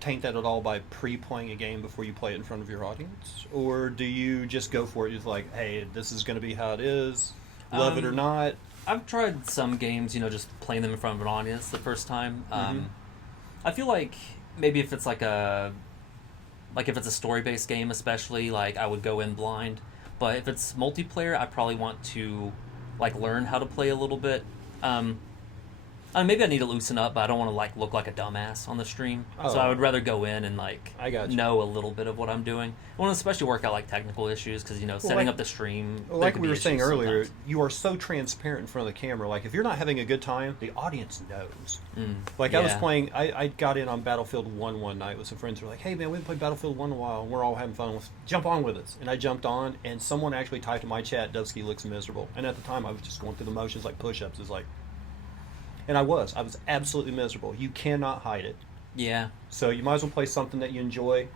taint that at all by pre-playing a game before you play it in front of your audience, or do you just go for it? Just like, hey, this is going to be how it is, love it or not? I've tried some games, you know, just playing them in front of an audience the first time. I feel like maybe if it's if it's a story-based game, especially, like I would go in blind. But if it's multiplayer, I probably want to like learn how to play a little bit. Maybe I need to loosen up, but I don't want to like look like a dumbass on the stream. So I would rather go in and like know a little bit of what I'm doing. I want to especially work out like technical issues because, you know, setting up the stream. Like we were saying earlier, you are so transparent in front of the camera. Like if you're not having a good time, the audience knows. I was playing. I got in on Battlefield 1 one night with some friends who were like, "Hey man, we haven't played Battlefield 1 in a while, and we're all having fun. Let's jump on with us." And I jumped on, and someone actually typed in my chat, "Dubsky looks miserable." And at the time, I was just going through the motions like push-ups. It's like. And I was absolutely miserable. You cannot hide it. Yeah. So you might as well play something that you enjoy.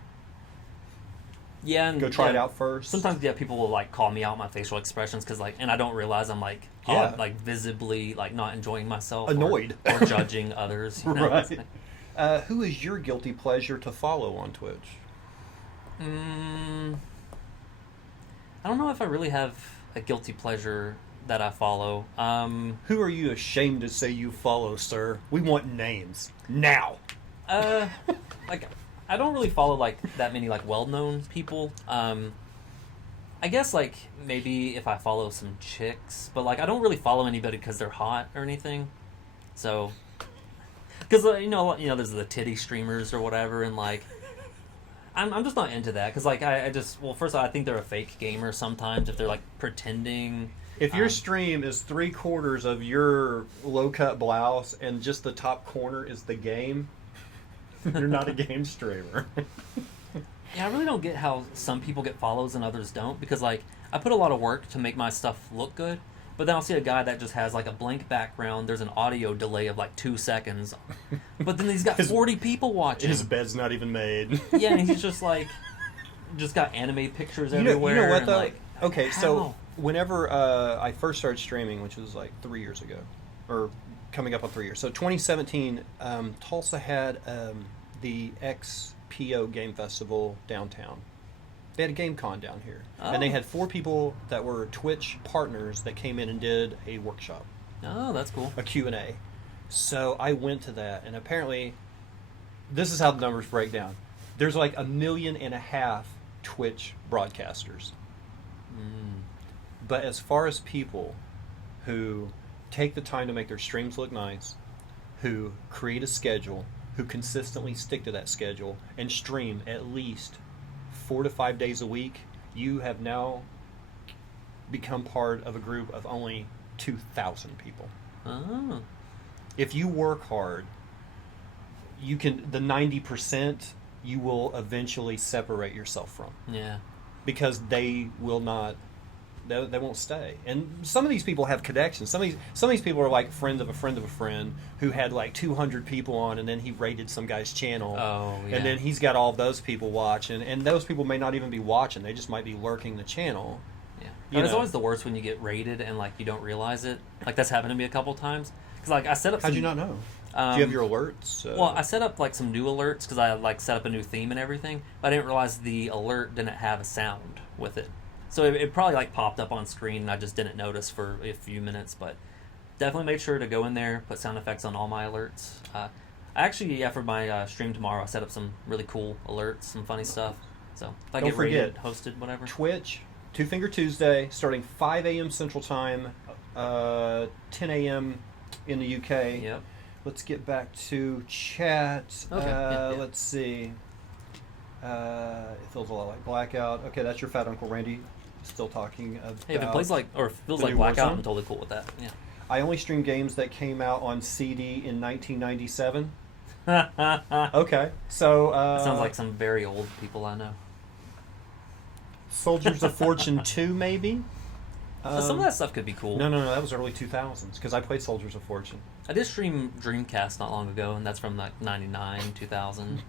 Yeah, and go try it out first. Sometimes, people will like call me out my facial expressions because and I don't realize I'm like visibly like not enjoying myself, annoyed, or judging others. You know? Right. Who is your guilty pleasure to follow on Twitch? I don't know if I really have a guilty pleasure that I follow. Who are you ashamed to say you follow, sir? We want names now. I don't really follow like that many like well-known people. I guess like maybe if I follow some chicks, but like I don't really follow anybody because they're hot or anything. So, because you know, there's the titty streamers or whatever, and like. I'm just not into that because like I just first of all I think they're a fake gamer sometimes if they're like pretending. If your stream is 3/4 of your low-cut blouse and just the top corner is the game, you're not a game streamer. Yeah, I really don't get how some people get follows and others don't, because like I put a lot of work to make my stuff look good, but then I'll see a guy that just has like a blank background, there's an audio delay of like 2 seconds, but then he's got 40 people watching. His bed's not even made. Yeah, and he's just like got anime pictures everywhere. You know what though? Like, okay, how? so whenever I first started streaming, which was like 3 years ago, or coming up on 3 years. So 2017, Tulsa had the XPO Game Festival downtown. They had a game con down here. Oh. And they had 4 people that were Twitch partners that came in and did a workshop. Oh, that's cool. A Q&A. So I went to that, and apparently, this is how the numbers break down. There's like 1.5 million Twitch broadcasters. But as far as people who take the time to make their streams look nice, who create a schedule, who consistently stick to that schedule, and stream at least 4 to 5 days a week, you have now become part of a group of only 2,000 people. Oh. If you work hard, you can, the 90% you will eventually separate yourself from. Yeah. Because they will not, they won't stay. And some of these people have connections. Some of these people are like friends of a friend of a friend who had like 200 people on, and then he raided some guy's channel. Oh, yeah. And then he's got all of those people watching, and those people may not even be watching. They just might be lurking the channel. Yeah. You And it's know. always the worst when you get raided and like you don't realize it. Like that's happened to me a couple times. Because like I set up. How'd you not know? Do you have your alerts? Well, I set up like some new alerts because I like set up a new theme and everything. But I didn't realize the alert didn't have a sound with it. So it probably like popped up on screen and I just didn't notice for a few minutes. But definitely make sure to go in there, put sound effects on all my alerts. I actually, yeah, for my stream tomorrow, I set up some really cool alerts, some funny stuff. So if I Don't get rated, forget, hosted, whatever. Twitch, Two Finger Tuesday, starting 5 a.m. Central Time, 10 a.m. in the UK. Yep. Let's get back to chat. Okay. Yeah. Let's see. It feels a lot like Blackout. Okay, that's your fat Uncle Randy still talking about... Hey, if it plays like, or feels the like new Blackout, Warzone? I'm totally cool with that. Yeah. I only stream games that came out on CD in 1997. Okay, so... Sounds like some very old people I know. Soldiers of Fortune 2, maybe? So some of that stuff could be cool. No, that was early 2000s, because I played Soldiers of Fortune. I did stream Dreamcast not long ago, and that's from like 99, 2000.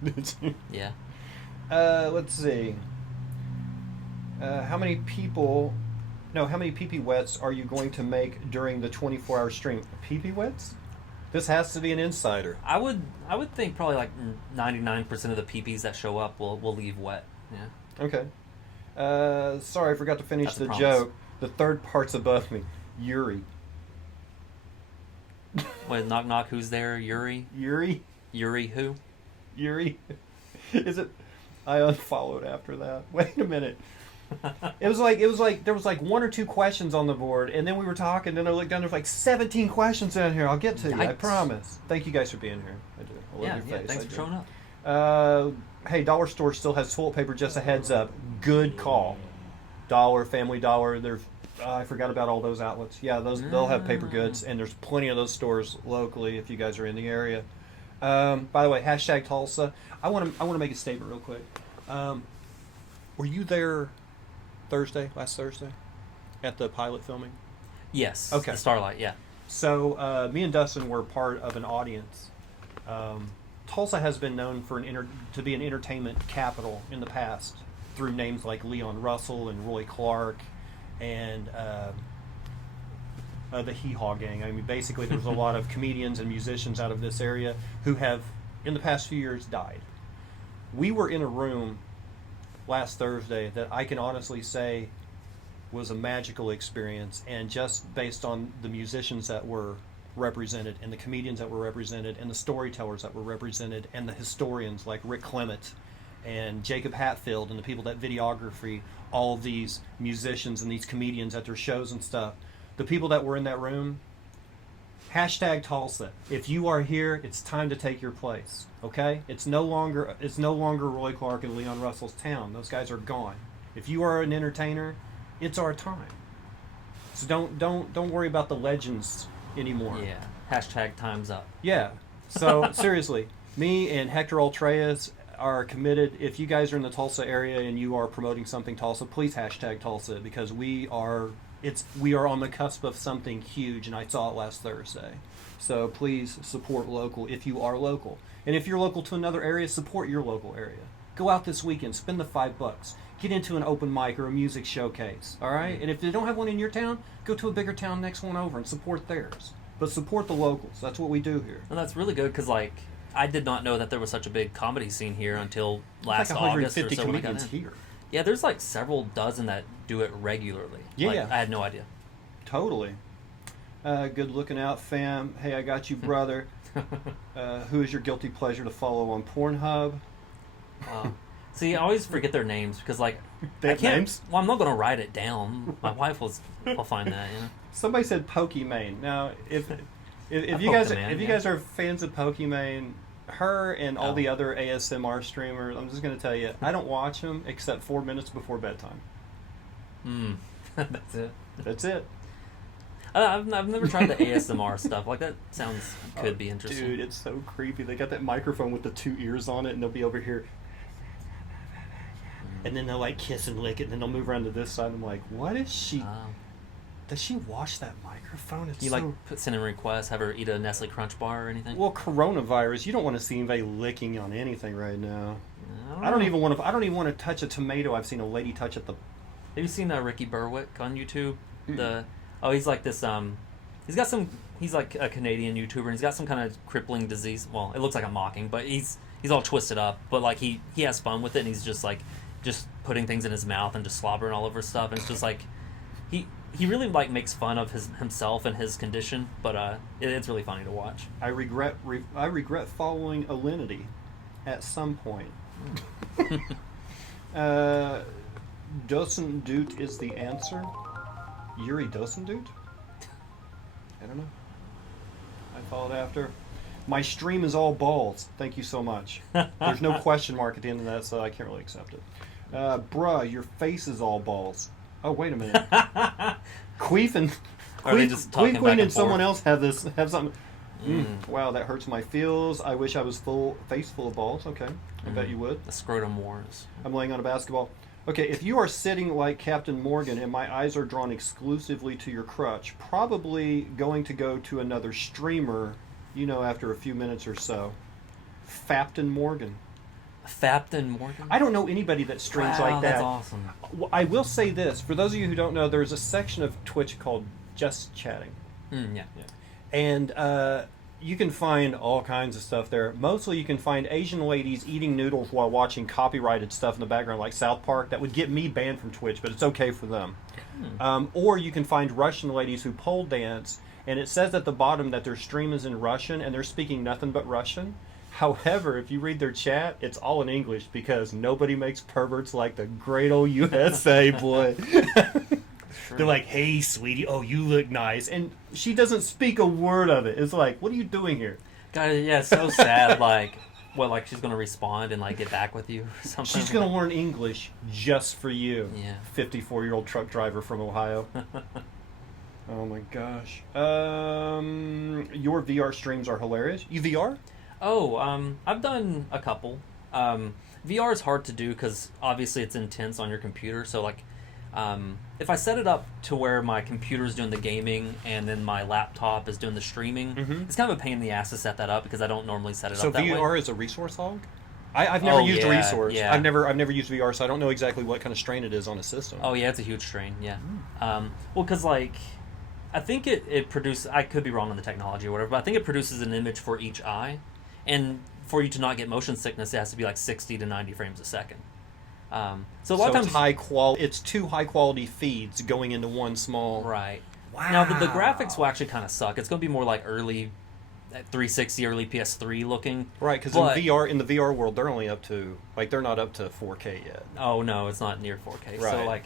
Yeah. Let's see. How many PP wets are you going to make during the 24-hour stream? PP wets? This has to be an insider. I would think probably like 99% of the PPs that show up will leave wet. Yeah. Okay. Sorry, I forgot to finish That's a the promise. joke. The third part's above me. Yuri. Wait, knock knock. Who's there? Yuri. Yuri? Yuri who? Yuri? Is it? I unfollowed after that. Wait a minute. It was like there was like 1 or 2 questions on the board, and then we were talking. Then I looked down. There's like 17 questions down here. I'll get to you. I Yikes. promise. Thank you guys for being here. I do. I love your Yeah. face. Thanks I for do. showing up. Hey, Dollar Store still has toilet paper. Just a heads up. Good call. Dollar, Family Dollar. There's I forgot about all those outlets. Yeah, they'll have paper goods, and there's plenty of those stores locally if you guys are in the area. By the way, hashtag Tulsa. I want to make a statement real quick. Were you there last Thursday, at the pilot filming? Yes. Okay. The Starlight. Yeah. So me and Dustin were part of an audience. Tulsa has been known for to be an entertainment capital in the past through names like Leon Russell and Roy Clark and the Hee Haw Gang. I mean, basically, there's a lot of comedians and musicians out of this area who have, in the past few years, died. We were in a room last Thursday that I can honestly say was a magical experience, and just based on the musicians that were represented and the comedians that were represented and the storytellers that were represented and the historians like Rick Clement and Jacob Hatfield and the people that videography all of these musicians and these comedians at their shows and stuff, the people that were in that room, hashtag Tulsa. If you are here, it's time to take your place. Okay? It's no longer Roy Clark and Leon Russell's town. Those guys are gone. If you are an entertainer, it's our time. So don't worry about the legends anymore. Yeah. Hashtag time's up. Yeah. So seriously, me and Hector Ultreas are committed. If you guys are in the Tulsa area and you are promoting something Tulsa, please hashtag Tulsa, because we are on the cusp of something huge, and I saw it last Thursday. So please support local if you are local. And if you're local to another area, support your local area. Go out this weekend, spend the $5. Get into an open mic or a music showcase, all right? And if they don't have one in your town, go to a bigger town next one over and support theirs. But support the locals. That's what we do here. And that's really good because, like, I did not know that there was such a big comedy scene here until last like August or 150 so when I got comedians in. here. Yeah, there's like several dozen that do it regularly. Yeah, Like, yeah. I had no idea. Totally. Good looking out, fam. Hey, I got you, brother. Who is your guilty pleasure to follow on Pornhub? See, I always forget their names because, like, They have names? Well, I'm not going to write it down. My wife will find that. You know? Somebody said Pokimane. Now, if I you guys Pokemon, if you yeah. guys are fans of Pokimane, her and all Oh. the other ASMR streamers, I'm just going to tell you, I don't watch them except 4 minutes before bedtime. That's it. That's it. I've never tried the ASMR stuff. Like, that could be interesting. Dude, it's so creepy. They got that microphone with the 2 ears on it, and they'll be over here. And then they'll like kiss and lick it, and then they'll move around to this side. I'm like, what is she? Does she wash that microphone? It's You so... like send in requests, have her eat a Nestle Crunch bar or anything? Well, coronavirus. You don't want to see anybody licking on anything right now. I don't know. I don't even want to touch a tomato. I've seen a lady touch at the. Have you seen Ricky Berwick on YouTube? Mm-mm. He's like this. He's like a Canadian YouTuber, and he's got some kind of crippling disease. Well, it looks like I'm mocking, but he's all twisted up. But like he has fun with it, and he's just putting things in his mouth and just slobbering all over stuff, and it's just like he really like makes fun of himself and his condition, but it's really funny to watch. I regret following Alinity at some point. Dustin Doot is the answer. Yuri Dustin Doot? I don't know. I followed after. My stream is all balls. Thank you so much. There's no question mark at the end of that, so I can't really accept it. Bruh, your face is all balls. Oh, wait a minute. Queef and Are they just talking Queen back and and someone forth? else have something. Wow, that hurts my feels. I wish I was face full of balls. Okay, I bet you would. The scrotum wars. I'm laying on a basketball. Okay, if you are sitting like Captain Morgan and my eyes are drawn exclusively to your crutch, probably going to go to another streamer, after a few minutes or so. Fapton Morgan. Fapton Morgan? I don't know anybody that streams like that. That's awesome. Well, I will say this. For those of you who don't know, there's a section of Twitch called Just Chatting. Yeah. And you can find all kinds of stuff there. Mostly you can find Asian ladies eating noodles while watching copyrighted stuff in the background, like South Park. That would get me banned from Twitch, but it's okay for them. Or you can find Russian ladies who pole dance, and it says at the bottom that their stream is in Russian, and they're speaking nothing but Russian. However, if you read their chat, it's all in English, because nobody makes perverts like the great old USA, boy. They're like, hey, sweetie, oh, you look nice. And she doesn't speak a word of it. It's like, what are you doing here? God, yeah, it's so sad. Like she's going to respond and, like, get back with you or something? She's going to learn English just for you. Yeah. 54-year-old truck driver from Ohio. Oh, my gosh. Your VR streams are hilarious. You VR? Oh, I've done a couple. VR is hard to do because obviously it's intense on your computer. So, like, if I set it up to where my computer is doing the gaming and then my laptop is doing the streaming, it's kind of a pain in the ass to set that up because I don't normally set it up that way. So VR is a resource hog? I've never used a resource. Yeah. I've never used VR, so I don't know exactly what kind of strain it is on a system. Oh yeah, it's a huge strain. Yeah. Well, because like, I think it produces. I could be wrong on the technology or whatever, but I think it produces an image for each eye, and for you to not get motion sickness, it has to be like 60 to 90 frames a second. So a lot of times it's high quality. It's two high quality feeds going into one small. Right. Wow. Now the graphics will actually kind of suck. It's going to be more like early 360, early PS3 looking. Right, because in the VR world, they're only up to they're not up to 4K yet. Oh no, it's not near 4K. Right. So like,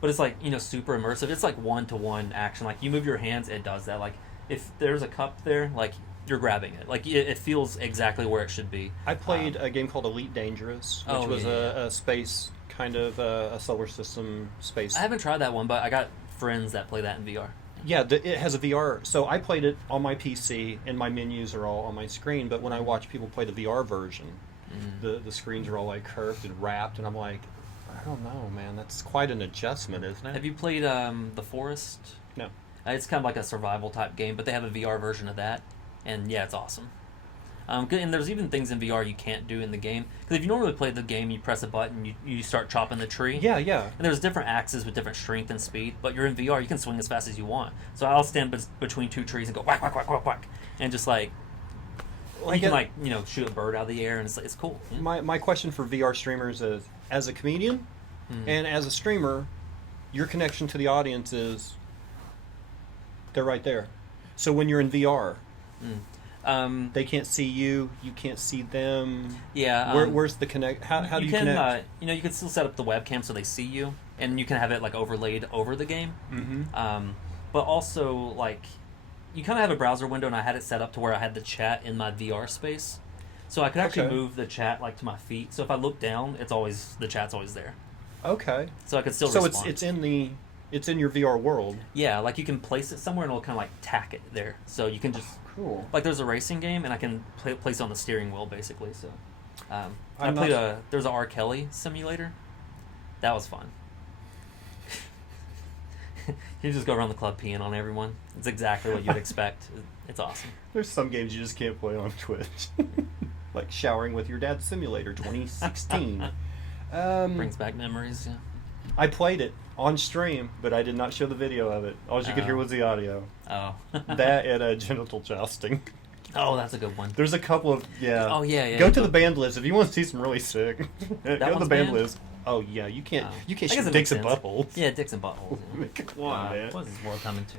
but it's like super immersive. It's like 1-to-1 action. Like you move your hands, it does that. Like if there's a cup there, like you're grabbing it. Like it feels exactly where it should be. I played a game called Elite Dangerous, which was a space kind of a solar system space. I haven't tried that one, but I got friends that play that in VR. Yeah, it has a VR. So I played it on my PC, and my menus are all on my screen. But when I watch people play the VR version, the screens are all like curved and wrapped, and I'm like, I don't know, man. That's quite an adjustment, isn't it? Have you played The Forest? No. It's kind of like a survival type game, but they have a VR version of that, and yeah, it's awesome. And there's even things in VR you can't do in the game. Because if you normally play the game, you press a button, you start chopping the tree. Yeah. And there's different axes with different strength and speed, but you're in VR, you can swing as fast as you want. So I'll stand between two trees and go whack, whack, whack, whack, whack, and just like, you can shoot a bird out of the air, and it's cool. Yeah. My question for VR streamers is, as a comedian and as a streamer, your connection to the audience is, they're right there. So when you're in VR... They can't see you. You can't see them. Yeah. Where's the connect? How do you connect? You can still set up the webcam so they see you, and you can have it like overlaid over the game. Mm-hmm. But also like, you kind of have a browser window, and I had it set up to where I had the chat in my VR space, so I could actually move the chat like to my feet. So if I look down, the chat's always there. Okay. So I could still. So respond. it's in your VR world. Yeah, like you can place it somewhere, and it'll kind of like tack it there. So you can just. Cool. Like there's a racing game, and I can place it on the steering wheel basically. So I played there's a R. Kelly simulator. That was fun. You just go around the club peeing on everyone. It's exactly what you'd expect. It's awesome. There's some games you just can't play on Twitch. Like Showering with Your Dad's Simulator 2016. Brings back memories, yeah. I played it on stream, but I did not show the video of it. All you could hear was the audio. Oh. That and genital jousting. Oh, that's a good one. There's a couple of, yeah. Oh, yeah. Go to the band list if you want to see some really sick. Go to the band list. Oh, yeah, you can't shoot dicks and buttholes. Yeah, dicks and buttholes. Yeah. Come on, man. What is this world coming to?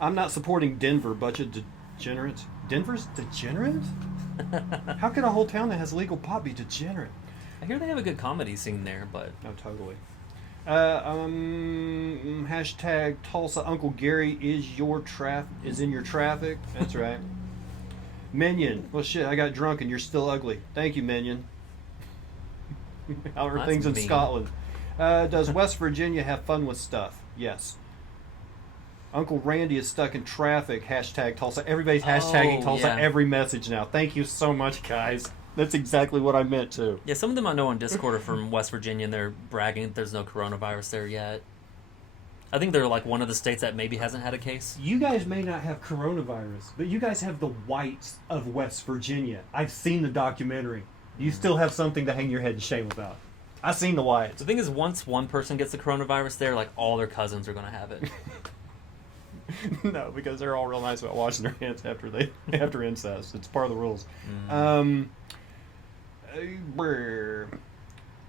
I'm not supporting Denver. Bunch of degenerates. Denver's degenerate? How can a whole town that has legal pot be degenerate? I hear they have a good comedy scene there, but... Oh, totally. Hashtag Tulsa Uncle Gary is in your traffic. That's right. Minion. Well, shit, I got drunk and you're still ugly. Thank you, Minion. How are things in Scotland? Does West Virginia have fun with stuff? Yes. Uncle Randy is stuck in traffic. Hashtag Tulsa. Everybody's hashtagging Tulsa every message now. Thank you so much, guys. That's exactly what I meant, too. Yeah, some of them I know on Discord are from West Virginia, and they're bragging that there's no coronavirus there yet. I think they're like one of the states that maybe hasn't had a case. You guys may not have coronavirus, but you guys have the whites of West Virginia. I've seen the documentary. You still have something to hang your head in shame about. I've seen the whites. The thing is, once one person gets the coronavirus there, like all their cousins are going to have it. No, because they're all real nice about washing their hands after incest. It's part of the rules.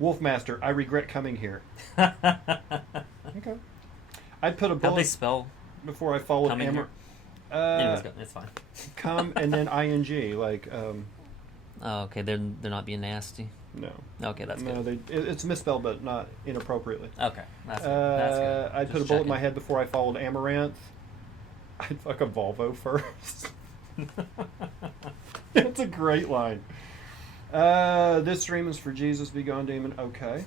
Wolfmaster, I regret coming here. Okay. I'd put a bullet. How'd they spell before I followed Anyways, it's fine. Come and then ing like. Oh, okay. They're not being nasty. No. Okay, that's good. No, it's misspelled, but not inappropriately. Okay, that's good. I'd put a bullet in my head before I followed Amaranth. I'd fuck a Volvo first. It's a great line. This stream is for Jesus, be gone, demon. Okay.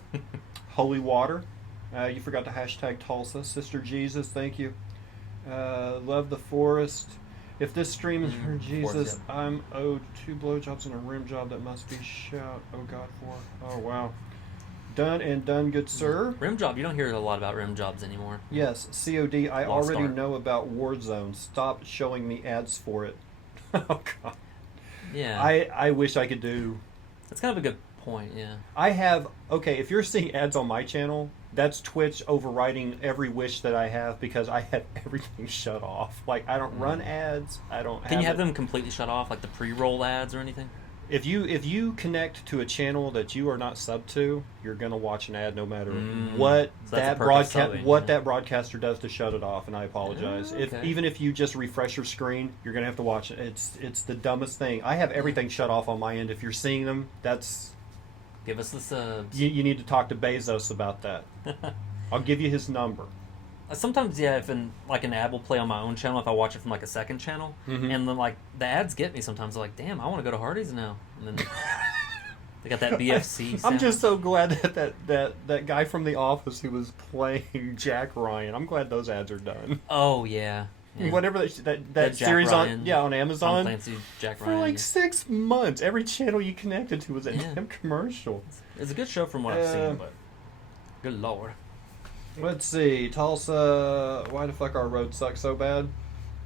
Holy water. You forgot to hashtag Tulsa. Sister Jesus, thank you. Love the forest. If this stream is for Jesus, I'm owed 2 blowjobs and a rim job that must be shout. Oh God, for. Oh wow. Done and done, good sir. Rim job. You don't hear a lot about rim jobs anymore. Yes, COD. I already know about Warzone. Stop showing me ads for it. Oh God. Yeah. I wish I could do. That's kind of a good point. Yeah. I have. Okay, if you're seeing ads on my channel, that's Twitch overriding every wish that I have because I have everything shut off. Like I don't run ads. I don't. Can you have them completely shut off, like the pre-roll ads or anything? If you connect to a channel that you are not sub to, you're gonna watch an ad no matter what that broadcaster does to shut it off. And I apologize. Even if you just refresh your screen, you're gonna have to watch it. It's the dumbest thing. I have everything shut off on my end. If you're seeing them, that's give us the subs. You need to talk to Bezos about that. I'll give you his number. Sometimes, yeah, if an ad will play on my own channel, if I watch it from like a second channel, and then like the ads get me sometimes. They're like, damn, I want to go to Hardee's now, and then they got that BFC sound. I'm just so glad that guy from The Office who was playing Jack Ryan. I'm glad those ads are done. Oh yeah. Whatever that series Ryan, on Amazon. Tom Clancy, Jack for Ryan, like 6 months, every channel you connected to was a damn commercial. It's a good show from what I've seen, but good lord. Let's see, Tulsa. Why the fuck our roads suck so bad?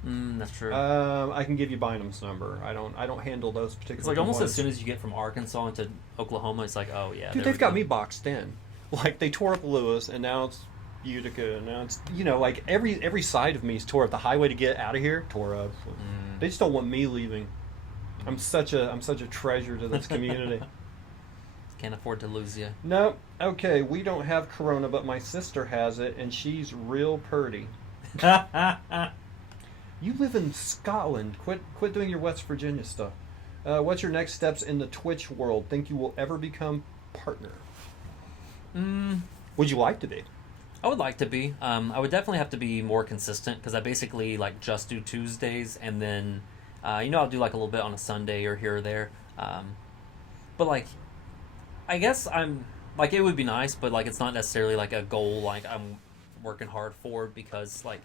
That's true. I can give you Bynum's number. I don't handle those particular. It's like almost as soon as you get from Arkansas into Oklahoma, it's like, oh yeah. Dude, they've got me boxed in. Like they tore up Lewis, and now it's Utica, and now it's like every side of me is tore up. The highway to get out of here tore up. They just don't want me leaving. I'm such a treasure to this community. Can't afford to lose you. No. Okay, we don't have corona, but my sister has it, and she's real purty. You live in Scotland. Quit doing your West Virginia stuff. What's your next steps in the Twitch world? Think you will ever become partner? Would you like to be? I would like to be. I would definitely have to be more consistent because I basically like just do Tuesdays and then, I'll do like a little bit on a Sunday or here or there. But like, I guess I'm like it would be nice, but like it's not necessarily like a goal like I'm working hard for because like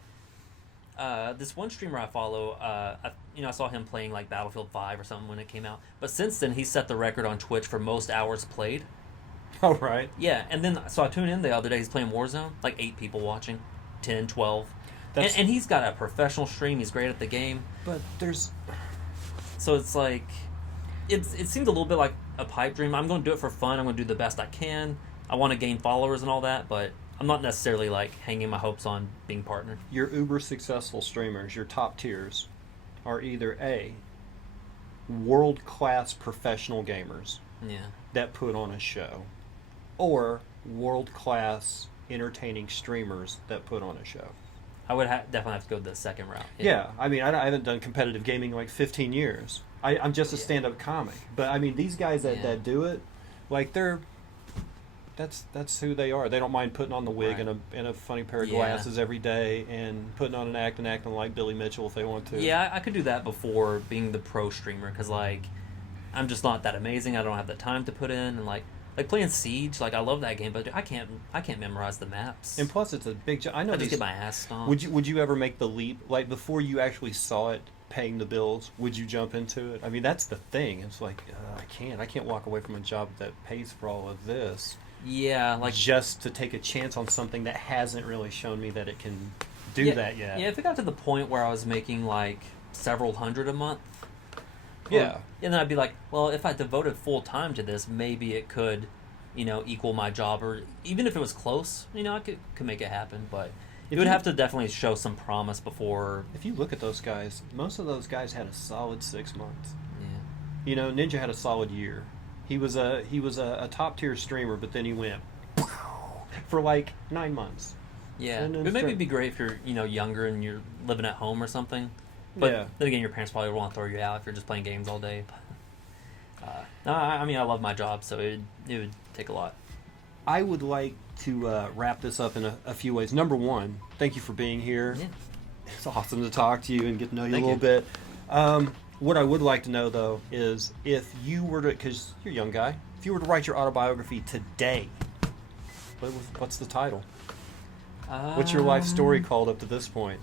this one streamer I follow, I saw him playing like Battlefield 5 or something when it came out. But since then, he set the record on Twitch for most hours played. Oh, right. Yeah, and then so I tuned in the other day. He's playing Warzone, like 8 people watching, 10, 12. And he's got a professional stream. He's great at the game. But there's... So it's like... It seems a little bit like a pipe dream. I'm going to do it for fun. I'm going to do the best I can. I want to gain followers and all that, but I'm not necessarily like hanging my hopes on being partner. Your uber successful streamers, your top tiers, are either A, world-class professional gamers that put on a show, or world-class entertaining streamers that put on a show. I would definitely have to go the second route. Yeah, I mean, I haven't done competitive gaming in like 15 years. I'm just a stand-up comic. But, I mean, these guys that do it, like, that's who they are. They don't mind putting on the wig and a funny pair of glasses every day and putting on an act and acting like Billy Mitchell if they want to. Yeah, I could do that before being the pro streamer because, like, I'm just not that amazing. I don't have the time to put in. And, like playing Siege, like, I love that game, but I can't memorize the maps. And plus, it's a big job. I just get my ass stomped. Would you ever make the leap? Like, before you actually saw it paying the bills, would you jump into it? I mean, that's the thing. It's like, I can't walk away from a job that pays for all of this. Yeah, like just to take a chance on something that hasn't really shown me that it can do that yet. Yeah, if it got to the point where I was making like several hundred a month, and then I'd be like, well, if I devoted full time to this, maybe it could, equal my job, or even if it was close, I could make it happen. But it would have to definitely show some promise before. If you look at those guys, most of those guys had a solid 6 months. Yeah. Ninja had a solid year. He was a top tier streamer, but then he went for like 9 months. Yeah, but maybe it'd be great if you're younger and you're living at home or something. But then again, your parents probably want to throw you out if you're just playing games all day. No, I mean I love my job, so it would take a lot. I would like to wrap this up in a few ways. Number one, thank you for being here. Yeah. It's awesome to talk to you and get to know you a little bit. What I would like to know, though, is if you were to, because you're a young guy, if you were to write your autobiography today, what's the title? What's your life story called up to this point?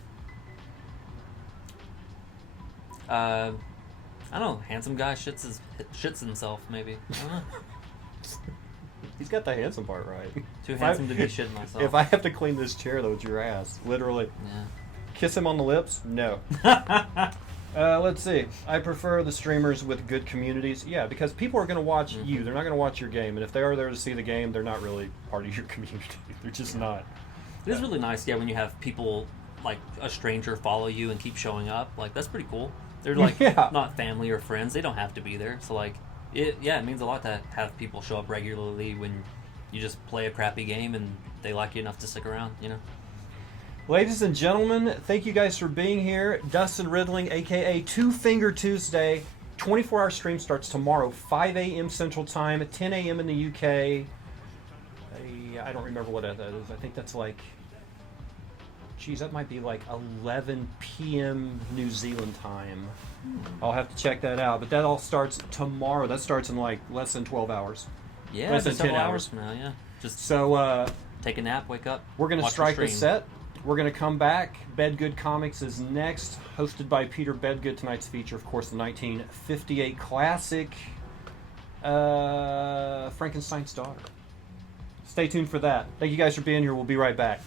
I don't know. Handsome guy shits himself, maybe. I don't know. He's got the handsome part right. Too handsome to be shitting myself. If I have to clean this chair, though, it's your ass. Literally. Yeah. Kiss him on the lips? No. Let's see. I prefer the streamers with good communities. Yeah, because people are going to watch you. They're not going to watch your game. And if they are there to see the game, they're not really part of your community. They're just not. It is really nice, when you have people, like a stranger, follow you and keep showing up. Like, that's pretty cool. They're, like, not family or friends. They don't have to be there. So, like, it means a lot to have people show up regularly when you just play a crappy game and they like you enough to stick around, Ladies and gentlemen, thank you guys for being here. Dustin Ridling, a.k.a. Two Finger Tuesday. 24-hour stream starts tomorrow, 5 a.m. Central Time, 10 a.m. in the UK. I don't remember what that is. I think that's like... Geez, that might be like 11 p.m. New Zealand time. I'll have to check that out. But that all starts tomorrow. That starts in like less than 12 hours. Yeah, less than 10 hours from now, yeah. Just so take a nap, wake up. We're going to strike a set. We're going to come back. Bedgood Comics is next, hosted by Peter Bedgood. Tonight's feature, of course, the 1958 classic Frankenstein's Daughter. Stay tuned for that. Thank you guys for being here. We'll be right back.